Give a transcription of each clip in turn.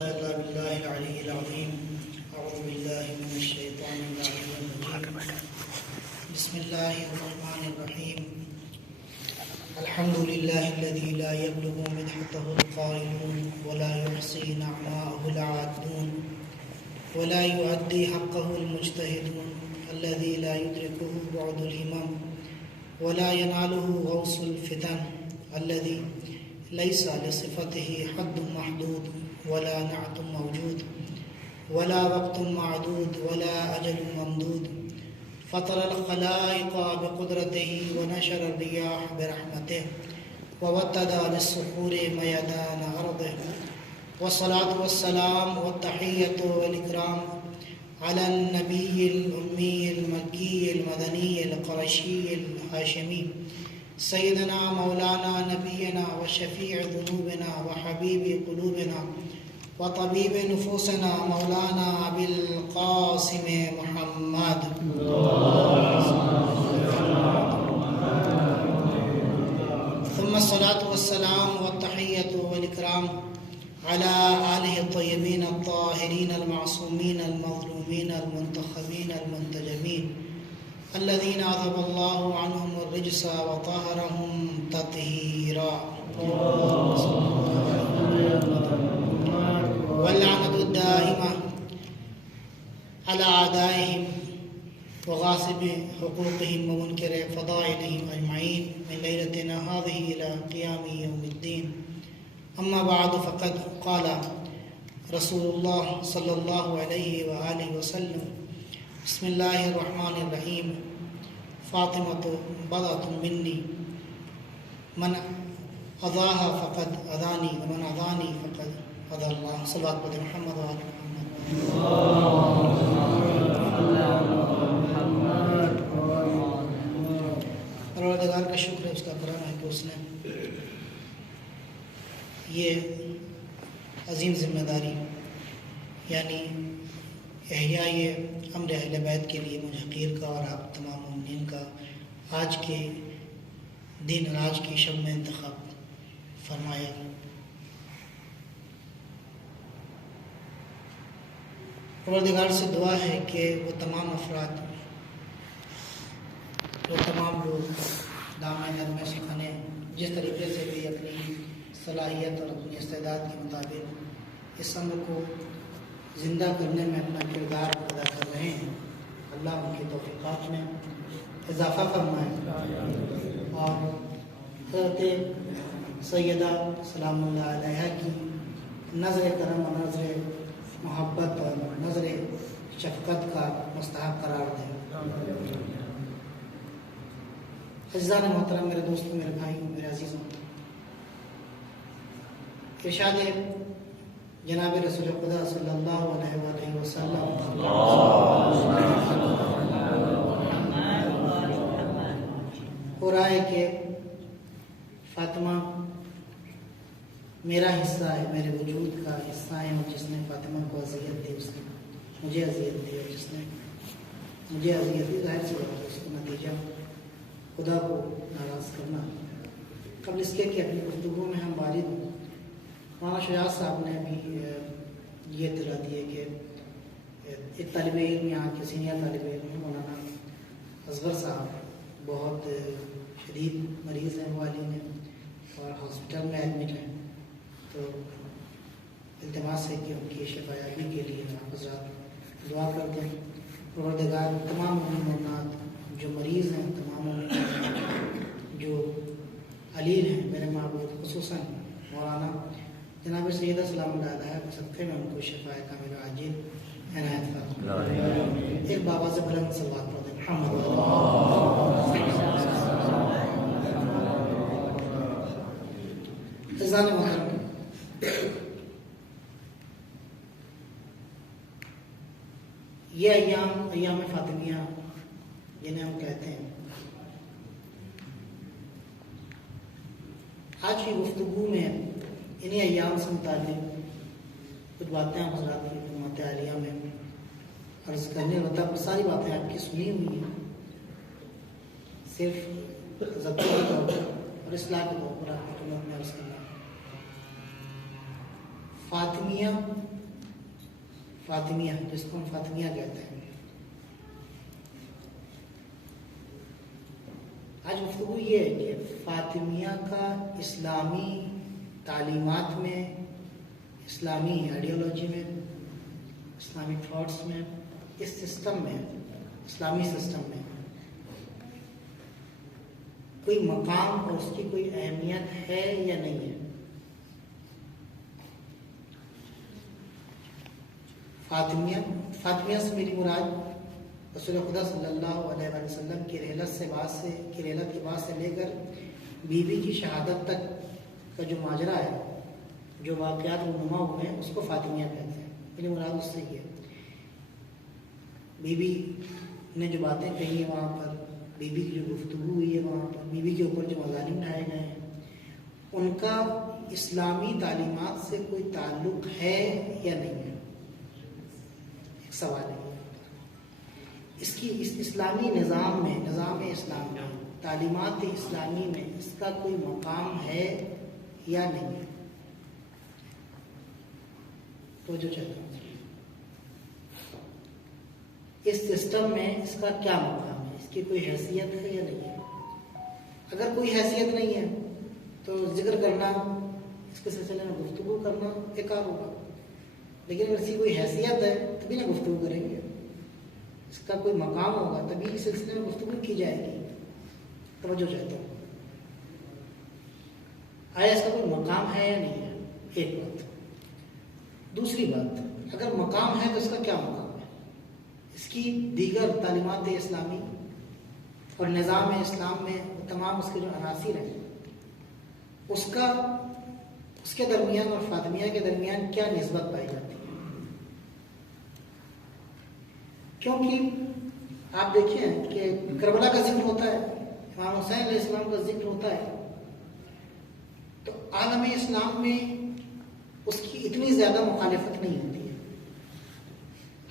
بالله العلي العظيم أعوذ بالله من الشيطان الرجيم بسم الله الرحمن الرحيم الحمد لله الذي لا يبلغ مدحته القائلون ولا يحصي نعماءه العادون ولا يؤدي حقه المجتهدون الذي لا يدركه بعد الهمم ولا يناله غوص الفتن الذي ليس لصفته حد محدود ولا نعت موجود ولا وقت معدود ولا أجل ممدود فطر الخلائق بقدرته ونشر الرياح برحمته ووتد للصخور ميدان أرضه والصلاة والسلام والتحية والإكرام على النبي الأمي المكي المدني القرشي الهاشمي سيدنا مولانا نبينا وشفيع ذنوبنا وحبيب قلوبنا وطبيب نفوسنا مولانا أبي القاسم محمد ثم الصلاة والسلام والتحية والإكرام على آله الطيبين الطاهرين المعصومين المظلومين المنتخبين المنتجبين الذين عذب الله عنهم الرجس وطهرهم تطهيرا واللعنة الدائمة على أعدائهم وغاصب حقوقهم ومنكر فضائلهم أجمعين من ليلتنا هذه إلى قيام يوم الدين أما بعد فقد قال رسول الله صلى الله عليه وآله وسلم بسم الله الرحمن الرحيم فاطمة بضعة مني من أضاها فقد أضاني ومن أضاني فقد أضى الله صلى الله عليه محمد وآل محمد پروردگار کا شکر ہے، اس کا کرم ہے کہ اس نے یہ عظیم ذمہ داری یعنی احیاء امر اہل بیت کے لیے مجھ حقیر کا اور آپ تمام مومنین کا آج کے دن اور آج کی شب میں انتخاب فرمایا۔ پروردگار سے دعا ہے کہ وہ تمام افراد، وہ تمام لوگ دامن نرم سکھانے جس طریقے سے بھی اپنی صلاحیت اور اپنی استعداد کے مطابق اس امر کو زندہ کرنے میں اپنا کردار ادا کر رہے ہیں، اللہ ان کی توفیقات میں اضافہ فرمائے اور حضرت سیدہ سلام اللہ علیہ کی نظر کرم اور نظر محبت اور نظر شفقت کا مستحق قرار دیں۔ عزیزان محترم، میرے دوستوں، میرے بھائیوں، میرے عزیزوں، ارشاد جناب رسول خدا صلی اللہ علیہ وآلہ وسلم ہو رہا ہے کہ فاطمہ میرا حصہ ہے، میرے وجود کا حصہ ہے، اور جس نے فاطمہ کو اذیت دی اس نے مجھے اذیت دی، اور جس نے مجھے اذیت دی ظاہر سی بات ہے اس کا نتیجہ خدا کو ناراض کرنا۔ قبل اس کے کہ اپنی گفتگو میں ہم وارد ہوں، مولانا شجاعت صاحب نے بھی یہ اطلاع دی ہے کہ ایک طالب علم یہاں کے سینئر طالب علم مولانا اصغر صاحب بہت شدید مریض ہیں، والد ہیں اور ہاسپٹل میں ایڈمٹ ہیں، تو التماس ہے کہ ان کی شفایابی کے لیے آپ حضرات دعا کر دیں۔ پروردگار تمام مومنات جو مریض ہیں، تمام مومنات جو علیل ہیں، میرے معبود خصوصاً مولانا جناب سیدہ سلام اللہ علیہ کے صدقے میں ان کو شفاء کاملہ عاجل عنایت فرمائے۔ ایک بابا سے بلند صلوات پڑھ دیں محمد عزیزان محترم، یہ ایام فاطمیہ جنہیں ہم کہتے ہیں، آج کی گفتگو میں انہیں ایام سے متعلق کچھ باتیں آپ حضرات کی خدمت عالیہ میں عرض کرنے ہوتا ہے۔ ساری باتیں آپ کی سنی ہوئی ہیں، صرف تذکر کے طور پر اور اصلاح کے طور پر آپ کی خدمت میں عرض کرنا۔ فاطمیہ جس کو ہم فاطمیہ کہتے ہیں. آج گفتگو یہ ہے کہ فاطمیہ کا اسلامی تعلیمات میں، اسلامی آئیڈیالوجی میں، اسلامی تھاٹس میں، اس سسٹم میں، اسلامی سسٹم میں کوئی مقام اور اس کی کوئی اہمیت ہے یا نہیں ہے. فاطمیہ سے میری مراد رسول خدا صلی اللہ علیہ وسلم کی رحلت کے بعد سے لے کر بی بی کی شہادت تک کا جو ماجرا ہے، جو واقعات رونما ہوئے ہیں، اس کو فاطمیہ کہتے ہیں. میری مراد اس سے یہ ہے. بی بی نے جو باتیں کہی ہیں وہاں پر، بی بی کی جو گفتگو ہوئی ہے وہاں پر، بی بی کے اوپر جو مظالم ڈھائے گئے ہیں، ان کا اسلامی تعلیمات سے کوئی تعلق ہے یا نہیں ہے، ایک سوال ہے. اس اسلامی نظام میں، نظام اسلام میں، تعلیمات اسلامی میں اس کا کوئی مقام ہے یا نہیں ہے. تو جو چاہتا ہوں اس سسٹم میں اس کا کیا مقام ہے، اس کی کوئی حیثیت ہے یا نہیں ہے. اگر کوئی حیثیت نہیں ہے تو ذکر کرنا، اس کے سلسلے میں گفتگو کرنا بیکار ہوگا. لیکن اگر اس کی کوئی حیثیت ہے تبھی نہ گفتگو کریں گے، اس کا کوئی مقام ہوگا تبھی اس سلسلے میں گفتگو کی جائے گی. توجہ چاہتا ہوں، آیا اس کا کوئی مقام ہے یا نہیں ہے، ایک بات. دوسری بات، اگر مقام ہے تو اس کا کیا مقام ہے، اس کی دیگر تعلیمات اسلامی اور نظام اسلام میں تمام اس کے جو عناصر ہیں، اس کے درمیان اور فاطمیہ کے درمیان کیا نسبت پائی جاتی ہے. کیونکہ آپ دیکھیں کہ کربلا کا ذکر ہوتا ہے، امام حسین علیہ السلام کا ذکر ہوتا ہے، تو عالم اسلام میں اس کی اتنی زیادہ مخالفت نہیں ہوتی ہے.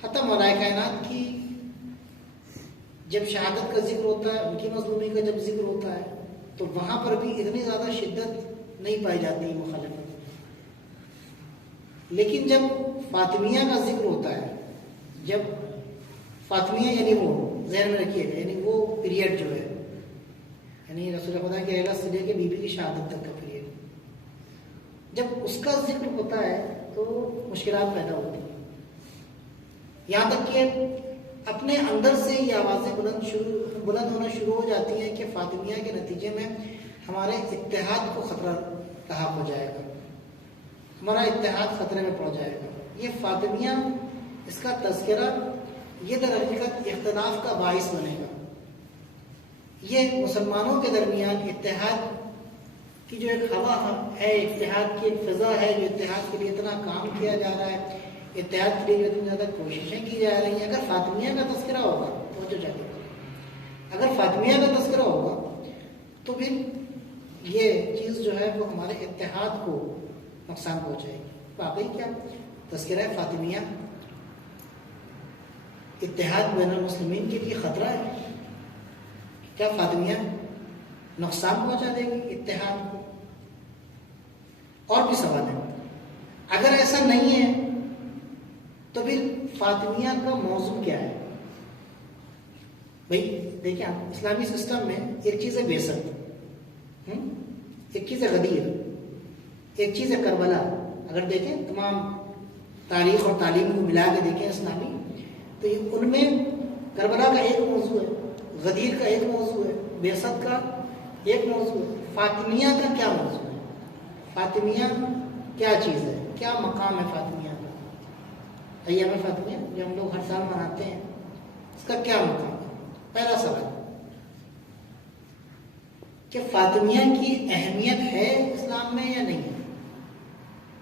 حتیٰ مولائے کائنات کی جب شہادت کا ذکر ہوتا ہے، ان کی مظلومی کا جب ذکر ہوتا ہے، تو وہاں پر بھی اتنی زیادہ شدت نہیں پائی جاتی مخالفت. لیکن جب فاطمیہ کا ذکر ہوتا ہے، جب فاطمیہ یعنی وہ ذہن میں رکھیے گا، یعنی وہ پیریڈ جو ہے، یعنی رسول خدا کی رحلت سے لے کے بی بی کی شہادت تک کا پیریڈ، جب اس کا ذکر ہوتا ہے تو مشکلات پیدا ہوتی ہیں. یہاں تک کہ اپنے اندر سے یہ آوازیں بلند ہونا شروع ہو جاتی ہیں کہ فاطمیہ کے نتیجے میں ہمارے اتحاد کو خطرہ لاحق ہو جائے گا، ہمارا اتحاد خطرے میں پڑ جائے گا. یہ فاطمیہ، اس کا تذکرہ یہ در حقیقت اختلاف کا باعث بنے گا. یہ مسلمانوں کے درمیان اتحاد کی جو ایک ہوا ہے، اتحاد کی ایک فضا ہے، جو اتحاد کے لیے اتنا کام کیا جا رہا ہے، اتحاد کے لیے اتنی زیادہ کوششیں کی جا رہی ہیں، اگر فاطمیہ کا تذکرہ ہوگا تو جو چاہیے، اگر فاطمیہ کا تذکرہ ہوگا تو پھر یہ چیز جو ہے وہ ہمارے اتحاد کو نقصان پہنچائے گی. واقعی کیا تذکرہ فاطمیہ اتحاد بین المسلمین کے لیے خطرہ ہے؟ کیا فاطمیہ نقصان پہنچا دے گی اتحاد کو؟ اور بھی سوال ہے. اگر ایسا نہیں ہے تو پھر فاطمیہ کا موضوع کیا ہے؟ بھائی دیکھیں آپ، اسلامی سسٹم میں ایک چیز ہے بیست، ایک چیز ہے غدیر، ایک چیز ہے کربلا. اگر دیکھیں تمام تاریخ اور تعلیم کو ملا کے دیکھیں اسلامی، تو ان میں کربلا کا ایک موضوع ہے، غدیر کا ایک موضوع ہے، بیست کا ایک موضوع ہے. فاطمیہ کا کیا موضوع ہے؟ فاطمیہ کیا چیز ہے؟ کیا مقام ہے فاطمیہ کا؟ ایام فاطمیہ جو ہم لوگ ہر سال مناتے ہیں، اس کا کیا مقام ہے؟ پہلا سوال کہ فاطمیہ کی اہمیت ہے اسلام میں یا نہیں ہے؟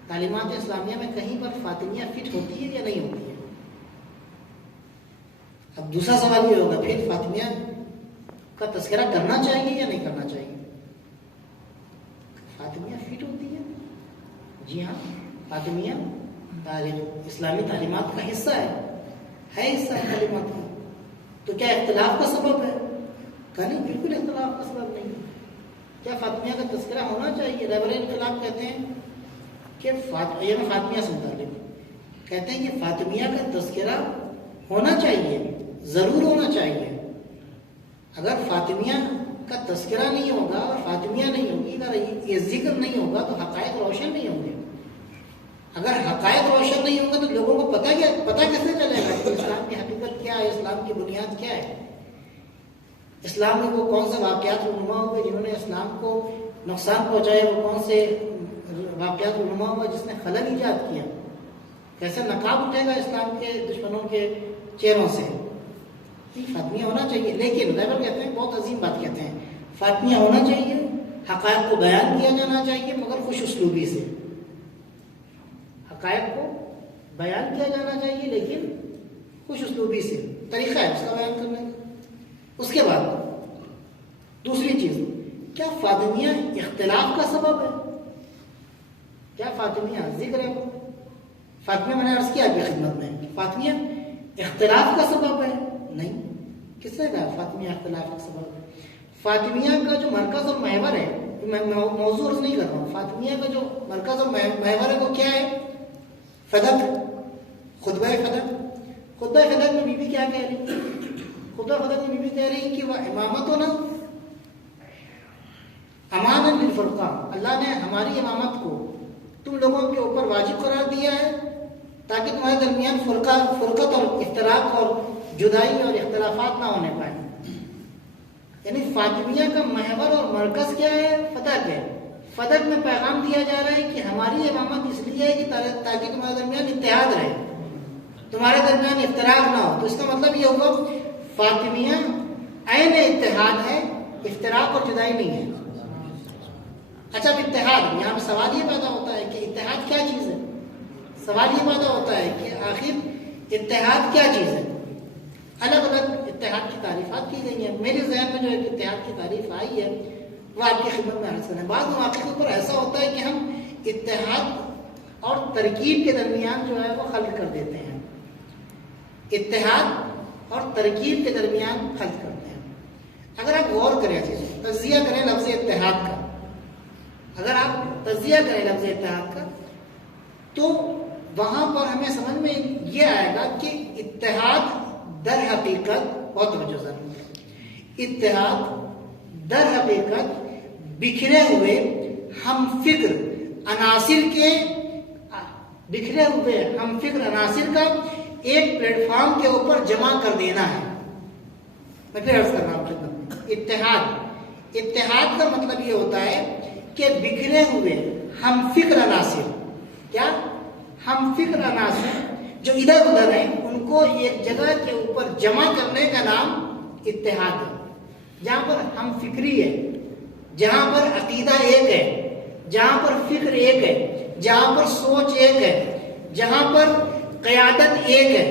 تعلیمات اسلامیہ میں کہیں پر فاطمیہ فٹ ہوتی ہے یا نہیں ہوتی ہے؟ اب دوسرا سوال یہ ہوگا پھر فاطمیہ کا تذکرہ کرنا چاہیے یا نہیں کرنا چاہیے؟ فاطمیہ فٹ ہوتی ہے، جی ہاں، فاطمیہ اسلامی تعلیمات کا حصہ ہے حصہ ہے تعلیمات کا. تو کیا اختلاف کا سبب ہے؟ کہ نہیں، بالکل اختلاف کا سبب نہیں. کیا فاطمیہ کا تذکرہ ہونا چاہیے؟ رہبر انقلاب کہتے ہیں کہ فاطمیہ سے متعلق کہتے ہیں کہ فاطمیہ کا تذکرہ ہونا چاہیے، ضرور ہونا چاہیے. اگر فاطمیہ کا تذکرہ نہیں ہوگا اور فاطمیہ نہیں ہوگی، اگر یہ ذکر نہیں ہوگا تو حقائق روشن نہیں ہوں گے. اگر حقائق روشن نہیں ہوں گے تو لوگوں کو پتہ کیسے چلے گا کہ اسلام کی حقیقت کیا ہے، اسلام کی بنیاد کیا ہے. اسلام میں وہ کون سے واقعات رونما ہوئے جنہوں نے اسلام کو نقصان پہنچایا، وہ کون سے واقعات رونما ہوا جس نے خلل ایجاد کیا. کیسے نقاب اٹھے گا اسلام کے دشمنوں کے چہروں سے. فاطمیہ ہونا چاہیے، لیکن رہبر کہتے ہیں بہت عظیم بات کہتے ہیں، فاطمیہ ہونا چاہیے، حقائق کو بیان کیا جانا چاہیے مگر خوش اسلوبی سے. حقائق کو بیان کیا جانا چاہیے لیکن خوش اسلوبی سے، طریقہ ہے اس کا بیان کرنے کا. اس کے بعد دوسری چیز، کیا فاطمیہ اختلاف کا سبب ہے؟ کیا فاطمیہ ذکر ہے؟ فاطمیہ میں نے عرض کیا آپ کی خدمت میں کہ فاطمیہ اختلاف کا سبب ہے؟ نہیں. کس نے کہا فاطمیہ اختلاف کا سبب ہے؟ فاطمیہ کا جو مرکز اور محور ہے، میں موضوع عرض نہیں کر رہا ہوں، فاطمیہ کا جو مرکز اور محور ہے وہ کیا ہے؟ فدق، خطبہ فدق. خطبہ فدق میں بی بی کیا کہہ رہی؟ خطبہ فدق میں بی بی کہہ رہی کہ وہ امامت ہونا امان للفرقان، اللہ نے ہماری امامت کو تم لوگوں کے اوپر واجب قرار دیا ہے تاکہ تمہارے درمیان فرقت اور اختلاف اور جدائی اور اختلافات نہ ہونے پائیں. یعنی فاطمیہ کا محور اور مرکز کیا ہے؟ فدق ہے. فدق میں پیغام دیا جا رہا ہے کہ ہماری امامت اس لیے ہے کہ تاکہ تمہارے درمیان اتحاد رہے، تمہارے درمیان اختلاف نہ ہو. تو اس کا مطلب یہ ہوگا فاطمیہ عین اتحاد ہے، افتراق اور جدائی نہیں ہے. اچھا، اب اتحاد، یہاں پہ سوال یہ پیدا ہوتا ہے کہ اتحاد کیا چیز ہے؟ سوال یہ پیدا ہوتا ہے کہ آخر اتحاد کیا چیز ہے؟ الگ الگ اتحاد کی تعریفات کی گئی ہیں. میرے ذہن میں جو ایک اتحاد کی تعریف آئی ہے وہ آپ کی خدمت میں عرض کریں. بعض مواقع کے اوپر ایسا ہوتا ہے کہ ہم اتحاد اور ترکیب کے درمیان جو ہے وہ خلط کر دیتے ہیں. اتحاد اور ترکیب کے درمیان خلط کرتے ہیں. اگر آپ غور کریں، تجزیہ کریں لفظ اتحاد کا، اگر آپ تجزیہ کریں لفظ اتحاد کا تو وہاں پر ہمیں سمجھ میں یہ آئے گا کہ اتحاد در حقیقت، بہت توجہ ضرور، اتحاد در حقیقت بکھرے ہوئے ہم فکر عناصر کا ایک پلیٹ فارم کے اوپر جمع کر دینا ہے. میں پھر عرض کر رہا ہوں اتحاد کا مطلب یہ ہوتا ہے کہ بکھرے ہوئے ہم فکر عناصر، کیا ہم فکر عناصر جو ادھر ادھر ہیں ان کو ایک جگہ کے اوپر جمع کرنے کا نام اتحاد ہے. جہاں پر ہم فکری ہے، جہاں پر عقیدہ ایک ہے، جہاں پر فکر ایک ہے، جہاں پر سوچ ایک ہے، جہاں پر قیادت ایک ہے،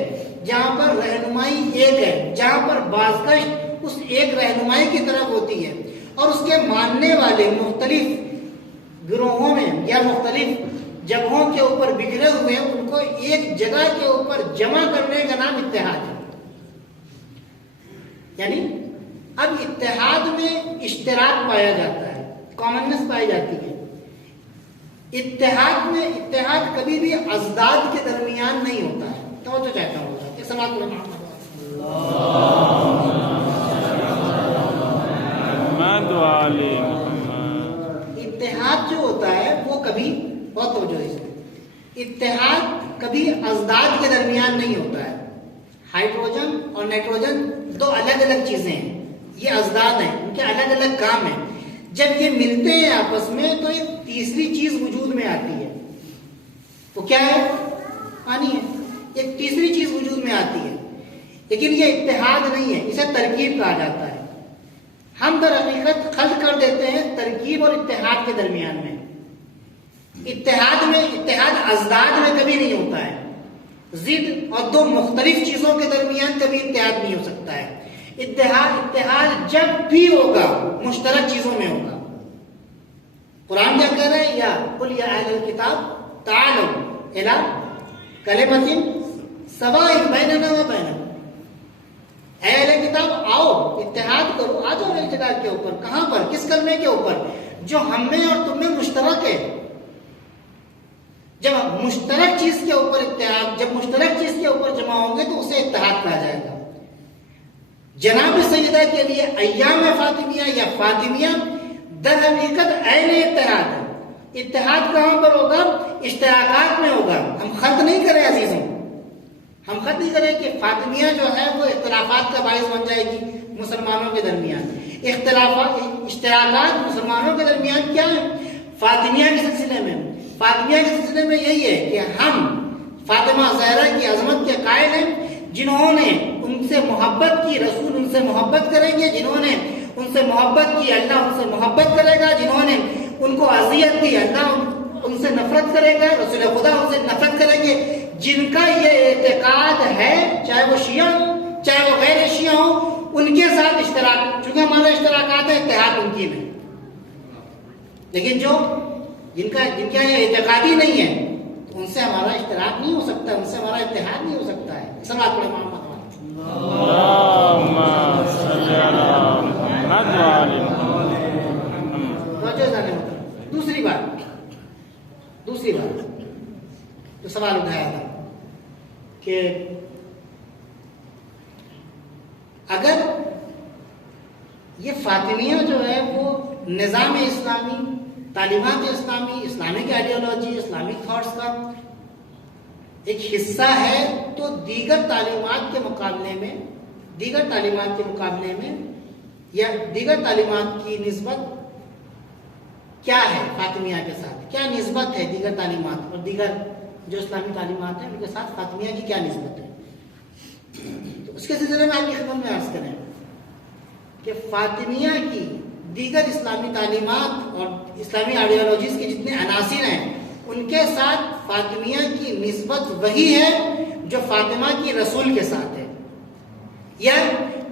جہاں پر رہنمائی ایک ہے، جہاں پر بازگشت اس ایک رہنمائی کی طرف ہوتی ہے اور اس کے ماننے والے مختلف گروہوں میں یا مختلف جگہوں کے اوپر بکھرے ہوئے ہیں، ان کو ایک جگہ کے اوپر جمع کرنے کا نام اتحاد ہے. یعنی اب اتحاد میں اشتراک پایا جاتا ہے، کامننس پائی جاتی ہے. اتحاد کبھی بھی ازداد کے درمیان نہیں ہوتا ہے. توجہ چاہتا ہوں کہ سماعت کو اتحاد جو ہوتا ہے وہ کبھی، بہت توجہ ہے، اتحاد کبھی ازداد کے درمیان نہیں ہوتا ہے. ہائیڈروجن اور نائٹروجن دو الگ الگ چیزیں ہیں، یہ ازداد ہیں، ان کے الگ الگ کام ہیں. جب یہ ملتے ہیں آپس میں تو ایک تیسری چیز وجود میں آتی ہے. وہ کیا ہے؟ پانی ہے. ایک تیسری چیز وجود میں آتی ہے، لیکن یہ اتحاد نہیں ہے، اسے ترکیب کہا جاتا ہے. ہم در حقیقت خلط کر دیتے ہیں ترکیب اور اتحاد کے درمیان میں. اتحاد ازداد میں کبھی نہیں ہوتا ہے. ضد اور دو مختلف چیزوں کے درمیان کبھی اتحاد نہیں ہو سکتا ہے. اتحاد جب بھی ہوگا مشترک چیزوں میں ہوگا. قرآن کیا کہہ رہا ہے؟ یا قل یا اہل الکتاب تعالوا الی کلمۃ سواء بیننا و بینکم. اے اہل کتاب آؤ، اتحاد کرو، آ جاؤ ایک جگہ کے اوپر. کہاں پر؟ کس کلمے کے اوپر جو ہم میں اور تم میں مشترک ہے. جب مشترک چیز کے اوپر اتحاد، جب مشترک چیز کے اوپر جمع ہوں گے تو اسے اتحاد کہا جائے گا. جناب سیدہ کے لیے ایام فاطمیہ یا فاطمیہ در حقیقت عین اتحاد ہے. اتحاد کہاں پر ہوگا؟ اشتراکات میں ہوگا. ہم خلط نہیں کریں عزیزوں، ہم خلط نہیں کریں کہ فاطمیہ جو ہے وہ اختلافات کا باعث بن جائے گی مسلمانوں کے درمیان. اختلافات، اشتراکات مسلمانوں کے درمیان کیا ہے؟ فاطمیہ کے سلسلے میں، فاطمیہ کے سلسلے میں یہی ہے کہ ہم فاطمہ زہرا کی عظمت کے قائل ہیں. جنہوں نے ان سے محبت کی رسول ان سے محبت کریں گے، جنہوں نے ان سے محبت کی اللہ ان سے محبت کرے گا، جنہوں نے ان کو اذیت دی اللہ ان سے نفرت کرے گا، رسول خدا ان سے نفرت کریں گے. جن کا یہ اعتقاد ہے، چاہے وہ شیعہ ہوں چاہے وہ غیر شیعہ ہوں، ان کے ساتھ اشتراک، چونکہ ہمارے اشتراکات ہیں، اتحاد ان کی میں. لیکن جن کا یہ اعتقادی نہیں ہے تو ان سے ہمارا اشتراک نہیں ہو سکتا، ان سے ہمارا اتحاد نہیں ہو سکتا ہے. سماعت پڑھیں محمد دوسری بات جو سوال اٹھایا تھا کہ اگر یہ فاطمیہ جو ہے وہ نظام اسلامی، تعلیمات اسلامی، اسلامک آئیڈیالوجی، اسلامک تھاٹس کا ایک حصہ ہے تو دیگر تعلیمات کے مقابلے میں یا دیگر تعلیمات کی نسبت کیا ہے؟ فاطمیہ کے ساتھ کیا نسبت ہے؟ دیگر تعلیمات اور دیگر جو اسلامی تعلیمات ہیں ان کے ساتھ فاطمیہ کی کیا نسبت ہے؟ تو اس کے سلسلے میں آپ کی خدمت میں عرض کریں کہ فاطمیہ کی دیگر اسلامی تعلیمات اور اسلامی آئیڈیالوجیز کے جتنے عناصر ہیں ان کے ساتھ فاطمیہ کی نسبت وہی ہے جو فاطمہ کی رسول کے ساتھ ہے، یا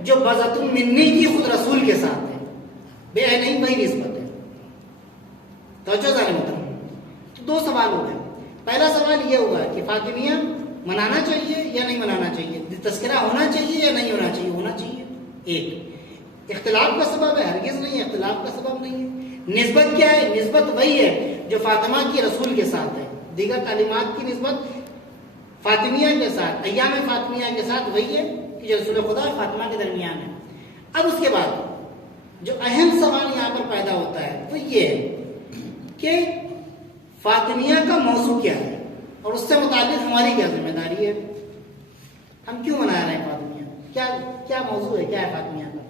جو بذات منی کی خود رسول کے ساتھ ہے. بے نہیں، وہی نسبت ہے. توجہ ظالم تو دو سوال ہو گئے. پہلا سوال یہ ہوگا کہ فاطمیہ منانا چاہیے یا نہیں منانا چاہیے، تذکرہ ہونا چاہیے یا نہیں ہونا چاہیے؟ ہونا چاہیے. ایک اختلاف کا سبب ہے؟ ہرگز نہیں، اختلاف کا سبب نہیں ہے. نسبت کیا ہے؟ نسبت وہی ہے جو فاطمہ کی رسول کے ساتھ ہے. دیگر تعلیمات کی نسبت فاطمیہ کے ساتھ، ایام فاطمیہ کے ساتھ وہی ہے کہ جو رسول خدا اور فاطمہ کے درمیان ہے. اب اس کے بعد جو اہم سوال یہاں پر پیدا ہوتا ہے وہ یہ ہے کہ فاطمیہ کا موضوع کیا ہے اور اس سے متعلق ہماری کیا ذمہ داری ہے. ہم کیوں منا رہے ہیں فاطمیہ؟ کیا موضوع ہے، کیا ہے فاطمیہ کا؟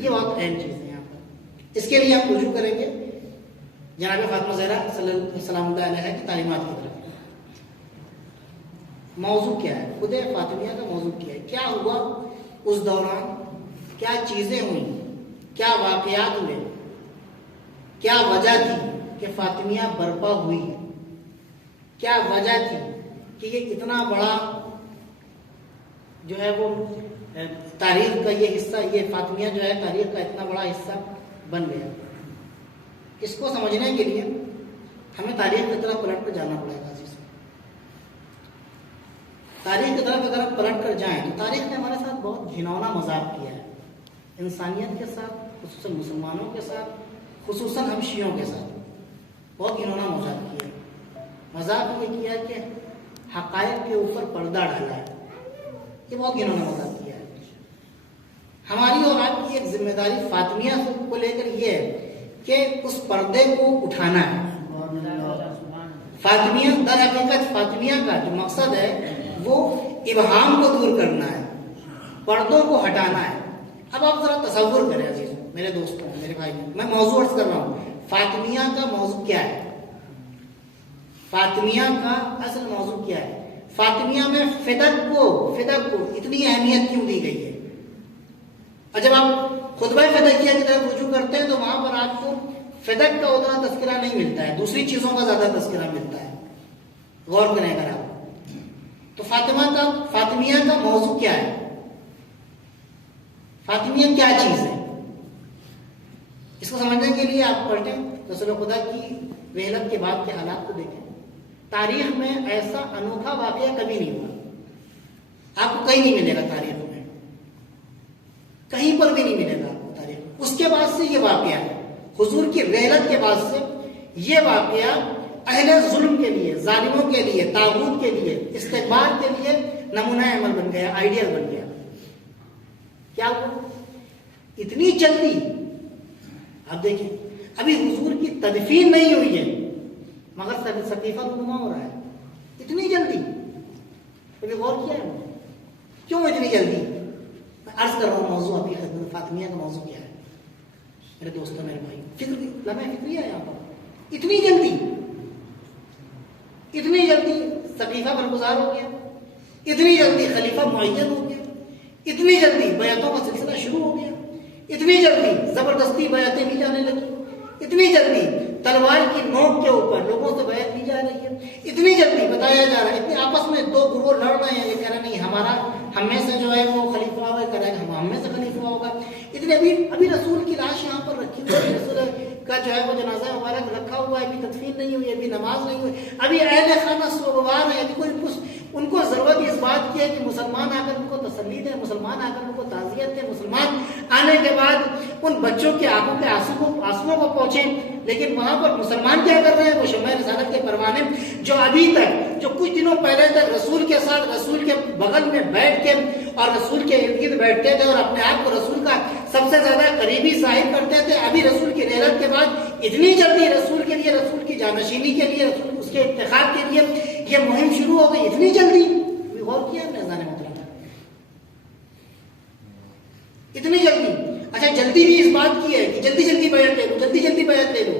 یہ بہت اہم چیز ہے. یہاں پر اس کے لیے ہم رجوع کریں گے جناب فاطمہ زہرا سلام اللہ علیہ کی تعلیمات کی طرف. موضوع کیا ہے؟ خود فاطمیہ کا موضوع کیا ہے؟ کیا ہوا اس دوران؟ کیا چیزیں ہوئیں؟ کیا واقعات ہوئے؟ کیا وجہ تھی کہ فاطمیہ برپا ہوئی؟ کیا وجہ تھی کہ یہ اتنا بڑا جو ہے وہ تاریخ کا یہ حصہ، یہ فاطمیہ جو ہے تاریخ کا اتنا بڑا حصہ بن گیا؟ اس کو سمجھنے کے لیے ہمیں تاریخ کی طرف پلٹ کر جانا پڑے گا. تاریخ کی طرف اگر ہم پلٹ کر جائیں تو تاریخ نے ہمارے ساتھ بہت گھناؤنا مذاق کیا ہے، انسانیت کے ساتھ، خصوصاً مسلمانوں کے ساتھ، خصوصاً ہم شیعوں کے ساتھ بہت گھناؤنا مذاق کیا ہے. مذاق یہ کیا کہ حقائق کے اوپر پردہ ڈالا ہے. یہ بہت گھناؤنا مذاق کیا ہے. ہماری اور آپ کی ایک ذمہ داری فاطمیہ کو لے کر یہ ہے کہ اس پردے کو اٹھانا ہے. فاطمیہ در حقیقت فاطمیہ کا جو مقصد ہے وہ ابہام کو دور کرنا ہے، پردوں کو ہٹانا ہے. اب آپ ذرا تصور کریں عزیزوں، میرے دوستوں، میرے بھائی، میں موضوع عرض کر رہا ہوں. فاطمیہ کا موضوع کیا ہے؟ فاطمیہ کا اصل موضوع کیا ہے؟ فاطمیہ میں فدق کو اتنی اہمیت کیوں دی گئی ہے؟ اور جب آپ خطبہ فدقیہ کی طرف رجوع کرتے ہیں تو وہاں پر آپ کو فدق کا اتنا تذکرہ نہیں ملتا ہے، دوسری چیزوں کا زیادہ تذکرہ ملتا ہے. غور کریں اگر آپ. تو فاطمیہ کا موضوع کیا ہے؟ فاطمیہ کیا چیز ہے؟ اس کو سمجھنے کے لیے آپ پلٹیں رسول خدا کی رحلت کے بعد کے حالات کو دیکھیں. تاریخ میں ایسا انوکھا واقعہ کبھی نہیں ہوا. آپ کو کہیں نہیں ملے گا تاریخ میں، کہیں پر بھی نہیں ملے گا آپ کو تاریخ میں. اس کے بعد سے یہ واقعہ، حضور کی رحلت کے بعد سے یہ واقعہ اہل ظلم کے لیے، ظالموں کے لیے، طاغوت کے لیے، استکبار کے لیے نمونہ عمل بن گیا، آئیڈیل بن گیا. کیا ہوا؟ اتنی جلدی آپ دیکھیں ابھی حضور کی تدفین نہیں ہوئی ہے مگر سقیفہ رونما ہو رہا ہے. اتنی جلدی کبھی غور کیا ہے؟ کیوں اتنی جلدی؟ میں عرض کر رہا ہوں موضوع ابھی خدمت فاطمیہ کا موضوع کیا ہے میرے دوستوں، میرے بھائی. فکر لمحہ فکریہ ہے یہاں پر. اتنی جلدی سقیفہ برگزار ہو گیا، اتنی جلدی خلیفہ معین ہو گیا، اتنی جلدی بیعتوں کا سلسلہ شروع ہو گیا، اتنی جلدی زبردستی بیعتیں بھی جانے لگی، اتنی جلدی تلوار کی نوک کے اوپر لوگوں سے بیعت بھی جا رہی ہے، اتنی جلدی بتایا جا رہا ہے. اتنے آپس میں دو گروہ لڑ رہے ہیں، یہ کہہ رہے نہیں ہم میں سے جو ہے وہ خلیفہ ہوگا، کہہ رہے ہیں ہم میں سے خلیفہ ہوگا. اتنے ابھی رسول کی لاش یہاں پر رکھی ہوئی ہے، رسول کا جو ہے وہ جنازہ مبارک رکھا ہوا ہے، ابھی تدفین نہیں ہوئی، ابھی نماز نہیں ہوئی، ابھی اہل خانہ سوگوار ہیں. ابھی کوئی ان کو ضرورت اس بات کی ہے کہ مسلمان آ کر ان کو تسلی دیں، مسلمان آ کر ان کو تعزیت دیں، مسلمان آنے کے بعد ان بچوں کے آنکھوں کے آنسوؤں کو پہنچیں. لیکن وہاں پر مسلمان کیا کر رہے ہیں؟ وہ شمع رسالت کے پروانے جو ابھی تک، جو کچھ دنوں پہلے تک رسول کے ساتھ، رسول کے بغل میں بیٹھ کے اور رسول کے ارد گرد بیٹھتے تھے اور اپنے آپ کو رسول کا سب سے زیادہ قریبی ظاہر کرتے تھے، ابھی رسول کی رحلت کے بعد اتنی جلدی رسول کے لیے، رسول کی جانشینی کے لیے، رسول اس کے اتخاذ کے لیے یہ مہم شروع ہو گئی. اتنی جلدی غور کیا ہے نظام محترم؟ اتنی جلدی. اچھا جلدی بھی اس بات کی ہے کہ جلدی جلدی بیعت لے لو، جلدی جلدی بیعت لے لو،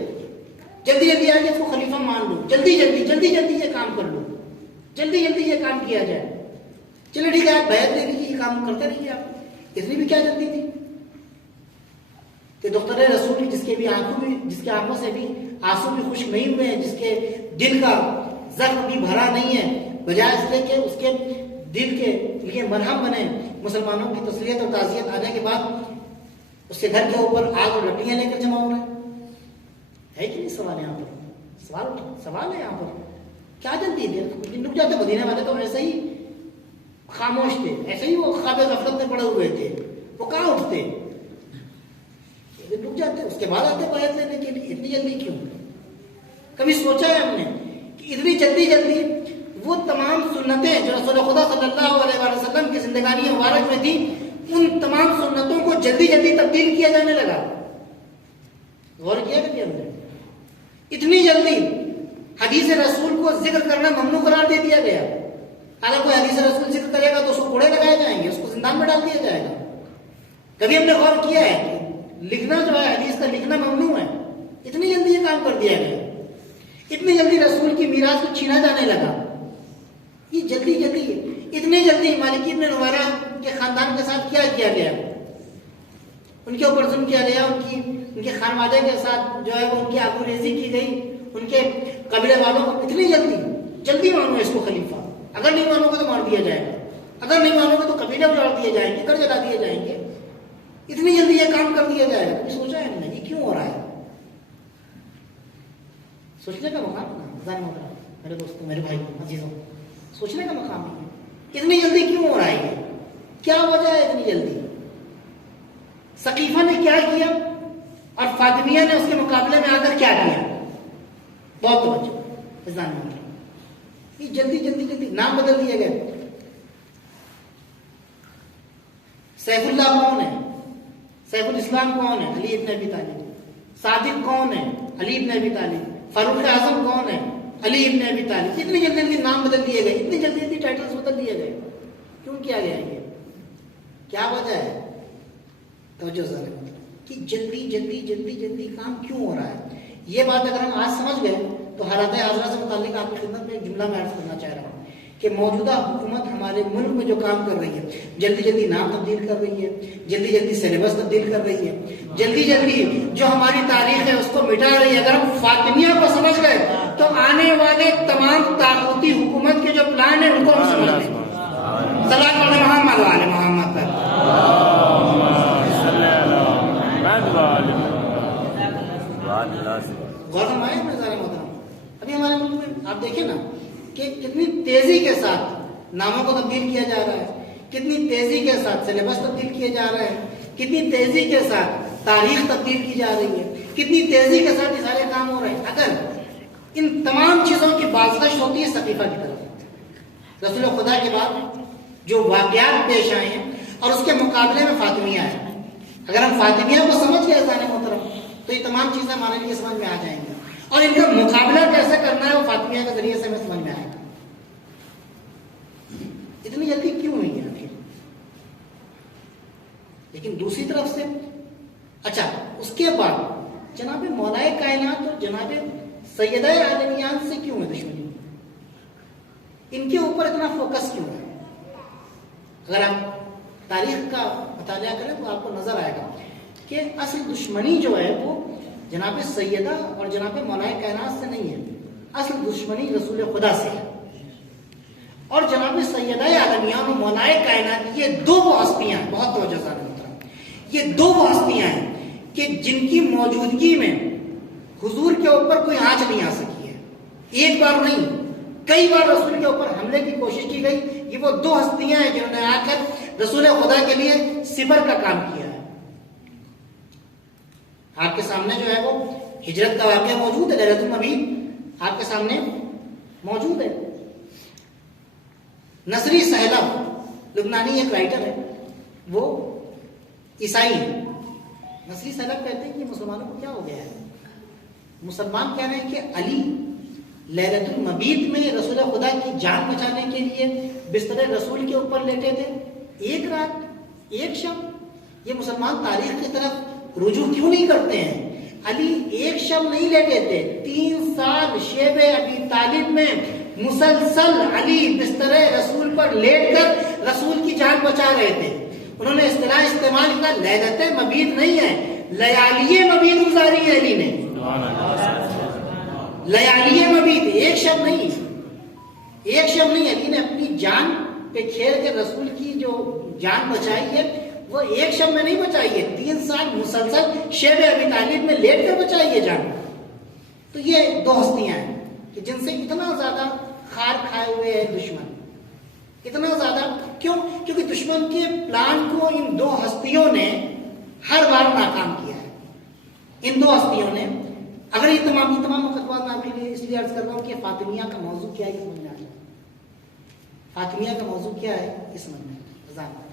جلدی جلدی آ کے اس کو خلیفہ مان لو، جلدی جلدی یہ کام کر لو، جلدی یہ کام کیا جائے. چلو ٹھیک ہے آپ بیعت لے لیجیے، یہ کام کرتے رہیے آپ. اتنی بھی کیا جلدی تھی کہ دختر رسول جس کے آنکھوں سے بھی آنسو بھی خشک نہیں ہوئے ہیں، جس کے دل کا زخم بھی بھرا نہیں ہے، بجائے اس لیے کہ اس کے دل کے لیے مرہم بنے، مسلمانوں کی تسلیت اور تعزیت آنے کے بعد اس کے گھر کے اوپر آگ اور لکڑیاں لے کر جمع ہو رہے ہیں. ہے کہ نہیں سوال یہاں پر؟ سوال ہے یہاں پر. کیا جلدی تھے؟ رک جاتے. مدینہ والے تو ایسے ہی خاموش تھے، ایسے ہی وہ خواب غفلت میں پڑے ہوئے تھے، وہ کہاں اٹھتے؟ رک جاتے، اس کے بعد آتے بیعت لینے کے لیے. اتنی جلدی کیوں؟ کبھی سوچا ہے ہم نے کہ اتنی جلدی وہ تمام سنتیں جو رسول خدا صلی اللہ علیہ وسلم کی زندگانی مبارک میں تھی، ان تمام سنتوں کو جلدی تبدیل کیا جانے لگا. غور کیا کہ ہم نے؟ اتنی جلدی حدیث رسول کو ذکر کرنا ممنوع قرار دے دیا گیا. اگر کوئی حدیث رسول ذکر کرے گا تو اس کو کوڑے لگائے جائیں گے، اس کو زندان میں ڈال دیا جائے گا. کبھی ہم نے غور کیا ہے کہ لکھنا جو ہے حدیث کا لکھنا ممنوع ہے؟ اتنی جلدی یہ کام کر دیا گیا. اتنی جلدی رسول کی میراث کو چھینا جانے لگا. یہ جلدی اتنی جلدی مالک ابن نویرہ کے خاندان کے ساتھ کیا گیا؟ ان کے اوپر ظلم کیا گیا، ان کے خانوادے کے ساتھ جو ہے وہ ان کی آبروریزی کی گئی، ان کے قبیلے والوں کو. اتنی جلدی مانو اس کو خلیفہ. اگر نہیں مانو گے تو مار دیا جائے گا، اگر نہیں مانو گے تو قبیلے اجاڑ دیے جائیں گے، گھر جلا دیے جائیں گے. اتنی جلدی یہ کام کر دیا جائے گا. سوچا ہے ہم نے یہ کیوں ہو رہا ہے؟ سوچنے کا مقام ہے میرے دوستوں، میرے بھائی عزیزوں، سوچنے کا مقام ہے. اتنی جلدی کیوں ہو رہا ہے؟ یہ کیا وجہ ہے اتنی جلدی؟ سقیفہ نے کیا کیا اور فاطمیہ نے اس کے مقابلے میں آ کر کیا کیا؟ بہت توجہ. یہ جلدی نام بدل دیے گئے. سیف اللہ کون ہے؟ سیف الاسلام کون ہے؟ علی ابن ابی طالب. صادق کون ہے؟ علی ابن ابی طالب. فاروق اعظم کون ہے؟ علی ابن ابی طالب. اتنی جلدی نام بدل دیے گئے، اتنی جلدی ٹائٹلز بدل دیے گئے. کیوں کیا گیا یہ؟ کیا وجہ ہے؟ توجہ ذرا کہ جلدی کام کیوں ہو رہا ہے. یہ بات اگر ہم آج سمجھ گئے تو حالات حاضرہ سے متعلق آپ کی خدمت میں ایک جملہ میں عرض کرنا چاہ رہا ہوں کہ موجودہ حکومت ہمارے ملک میں جو کام کر رہی ہے، جلدی نام تبدیل کر رہی ہے، جلدی سلیبس تبدیل کر رہی ہے، جلدی جو ہماری تاریخ ہے اس کو مٹا رہی ہے. اگر ہم فاطمیہ کو سمجھ گئے تو آنے والے تمام طاغوتی حکومت کے جو پلان ہیں ان کو ہم سمجھ لیں. صلاۃ علی محمد و آل محمد پر. غور فرمائیں نظارے محترم. ابھی ہمارے ملک میں آپ دیکھیں نا کہ کتنی تیزی کے ساتھ ناموں کو تبدیل کیا جا رہا ہے، کتنی تیزی کے ساتھ سلیبس تبدیل کیے جا رہے ہیں، کتنی تیزی کے ساتھ تاریخ تبدیل کی جا رہی ہے، کتنی تیزی کے ساتھ یہ سارے کام ہو رہے ہیں. اگر ان تمام چیزوں کی بازگشت ہوتی ہے سقیفہ کی طرف. رسول خدا کے بعد جو واقعات پیش آئے ہیں اور اس کے مقابلے میں فاطمیہ ہے. اگر ہم فاطمیہ کو سمجھ گئے عزیزان محترم تو یہ تمام چیزیں ہمارے لیے سمجھ میں آ جائیں گی, اور ان کا مقابلہ کیسے کرنا ہے وہ فاطمیہ کے ذریعے سے ہمیں سمجھ میں آئے گا. اتنی جلدی کیوں ہوئی ہے آخر؟ لیکن دوسری طرف سے اچھا اس کے بعد جناب مولائے کائنات اور جناب سیدہ عالمیان سے کیوں ہے دشمنی؟ ان کے اوپر اتنا فوکس کیوں ہے؟ اگر آپ تاریخ کا مطالعہ کریں تو آپ کو نظر آئے گا کہ اصل دشمنی جو ہے وہ جناب سیدہ اور جناب مولائے کائنات سے نہیں ہے. اصل دشمنی رسول خدا سے ہے. اور جناب سیدہ عالمیان اور مولائے کائنات یہ دو ہستیاں ہیں, بہت توجہ سے محترم, یہ دو ہستیاں ہیں کہ جن کی موجودگی میں حضور کے اوپر کوئی آنچ نہیں آ سکی ہے. ایک بار نہیں, کئی بار رسول کے اوپر حملے کی کوشش کی گئی. یہ وہ دو ہستیاں ہیں جنہوں نے آ کر رسول خدا کے لیے صبر کا کام کیا ہے. آپ کے سامنے جو ہے وہ ہجرت کا واقعہ موجود ہے, لیلۃ المبیت آپ کے سامنے موجود ہے. نصری سہلب لبنانی ایک رائٹر ہے, وہ عیسائی ہے. نصری سہلب کہتے ہیں کہ مسلمانوں کو کیا ہو گیا ہے, مسلمان کہہ رہے ہیں کہ علی لیلۃ المبیت میں رسول خدا کی جان بچانے کے لیے بستر رسول کے اوپر لیٹے تھے. ایک رات ایک شب. یہ مسلمان تاریخ کی طرف رجوع کیوں نہیں کرتے ہیں؟ علی ایک شب نہیں لیٹے تھے, 3 سال شیب ابی طالب میں مسلسل علی بستر رسول پر لیٹ کر رسول کی جان بچا رہے تھے. انہوں نے اصطلاح استعمال کیا, لیلۃ مبیت نہیں ہے, لیالی مبیت گزاری ہے علی نے. لیالی مبیت, ایک شب نہیں, ایک شب نہیں. علی نے اپنی جان پہ کھیل کے رسول کی جو جان بچائی ہے وہ ایک شب میں نہیں بچائی ہے, 3 سال مسلسل شیب ابی طالب میں لیٹ کر بچائی ہے جان. تو یہ دو ہستیاں ہیں کہ جن سے اتنا زیادہ خار کھائے ہوئے ہے دشمن, اتنا زیادہ. کیوں؟ کیونکہ دشمن کے پلان کو ان دو ہستیوں نے ہر بار ناکام کیا ہے. ان دو ہستیوں نے, اگر یہ تمام مقدمات میں آپ کے لیے اس لیے عرض کر رہا ہوں کہ فاطمیہ کا موضوع کیا ہے یہ سمجھ میں آ جائے. فاطمیہ کا موضوع کیا ہے یہ سمجھ میں آ جائے.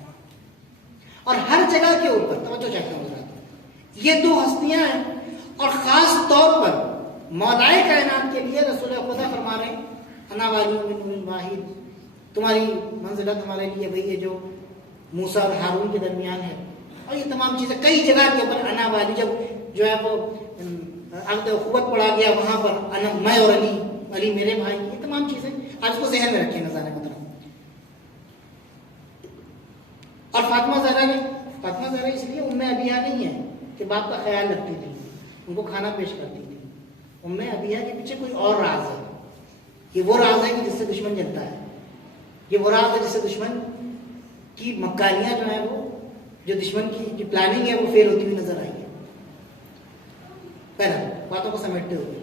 اور ہر جگہ کے اوپر توجہ چاہتا ہوں, یہ دو ہستیاں ہیں, اور خاص طور پر مولائے کائنات کے لیے رسول خدا فرما رہے ہیں انا والی من نور واحد, تمہاری منزلت ہمارے لیے وہی ہے جو موسیٰ اور ہارون کے درمیان ہے. اور یہ تمام چیزیں کئی جگہ کے اوپر انا والی, جب جو ہے وہ عقد اخوت پڑھا گیا وہاں پر میں اور علی, علی میرے بھائی, یہ تمام چیزیں آج کو ذہن میں رکھیں نظارے مطلب. اور فاطمہ زہرا اس لیے ام ابیہ نہیں ہے کہ باپ کا خیال رکھتی تھی, ان کو کھانا پیش کرتی تھی. ام ابیہ کے پیچھے کوئی اور راز ہے. یہ وہ راز ہے کہ جس سے دشمن جلتا ہے, یہ وہ راز ہے جس سے دشمن کی مکاریاں جو ہیں وہ, جو دشمن کی جو پلاننگ ہے وہ فیل ہوتی ہوئی نظر آئی ہے. پہلا باتوں کو سمیٹتے ہوئے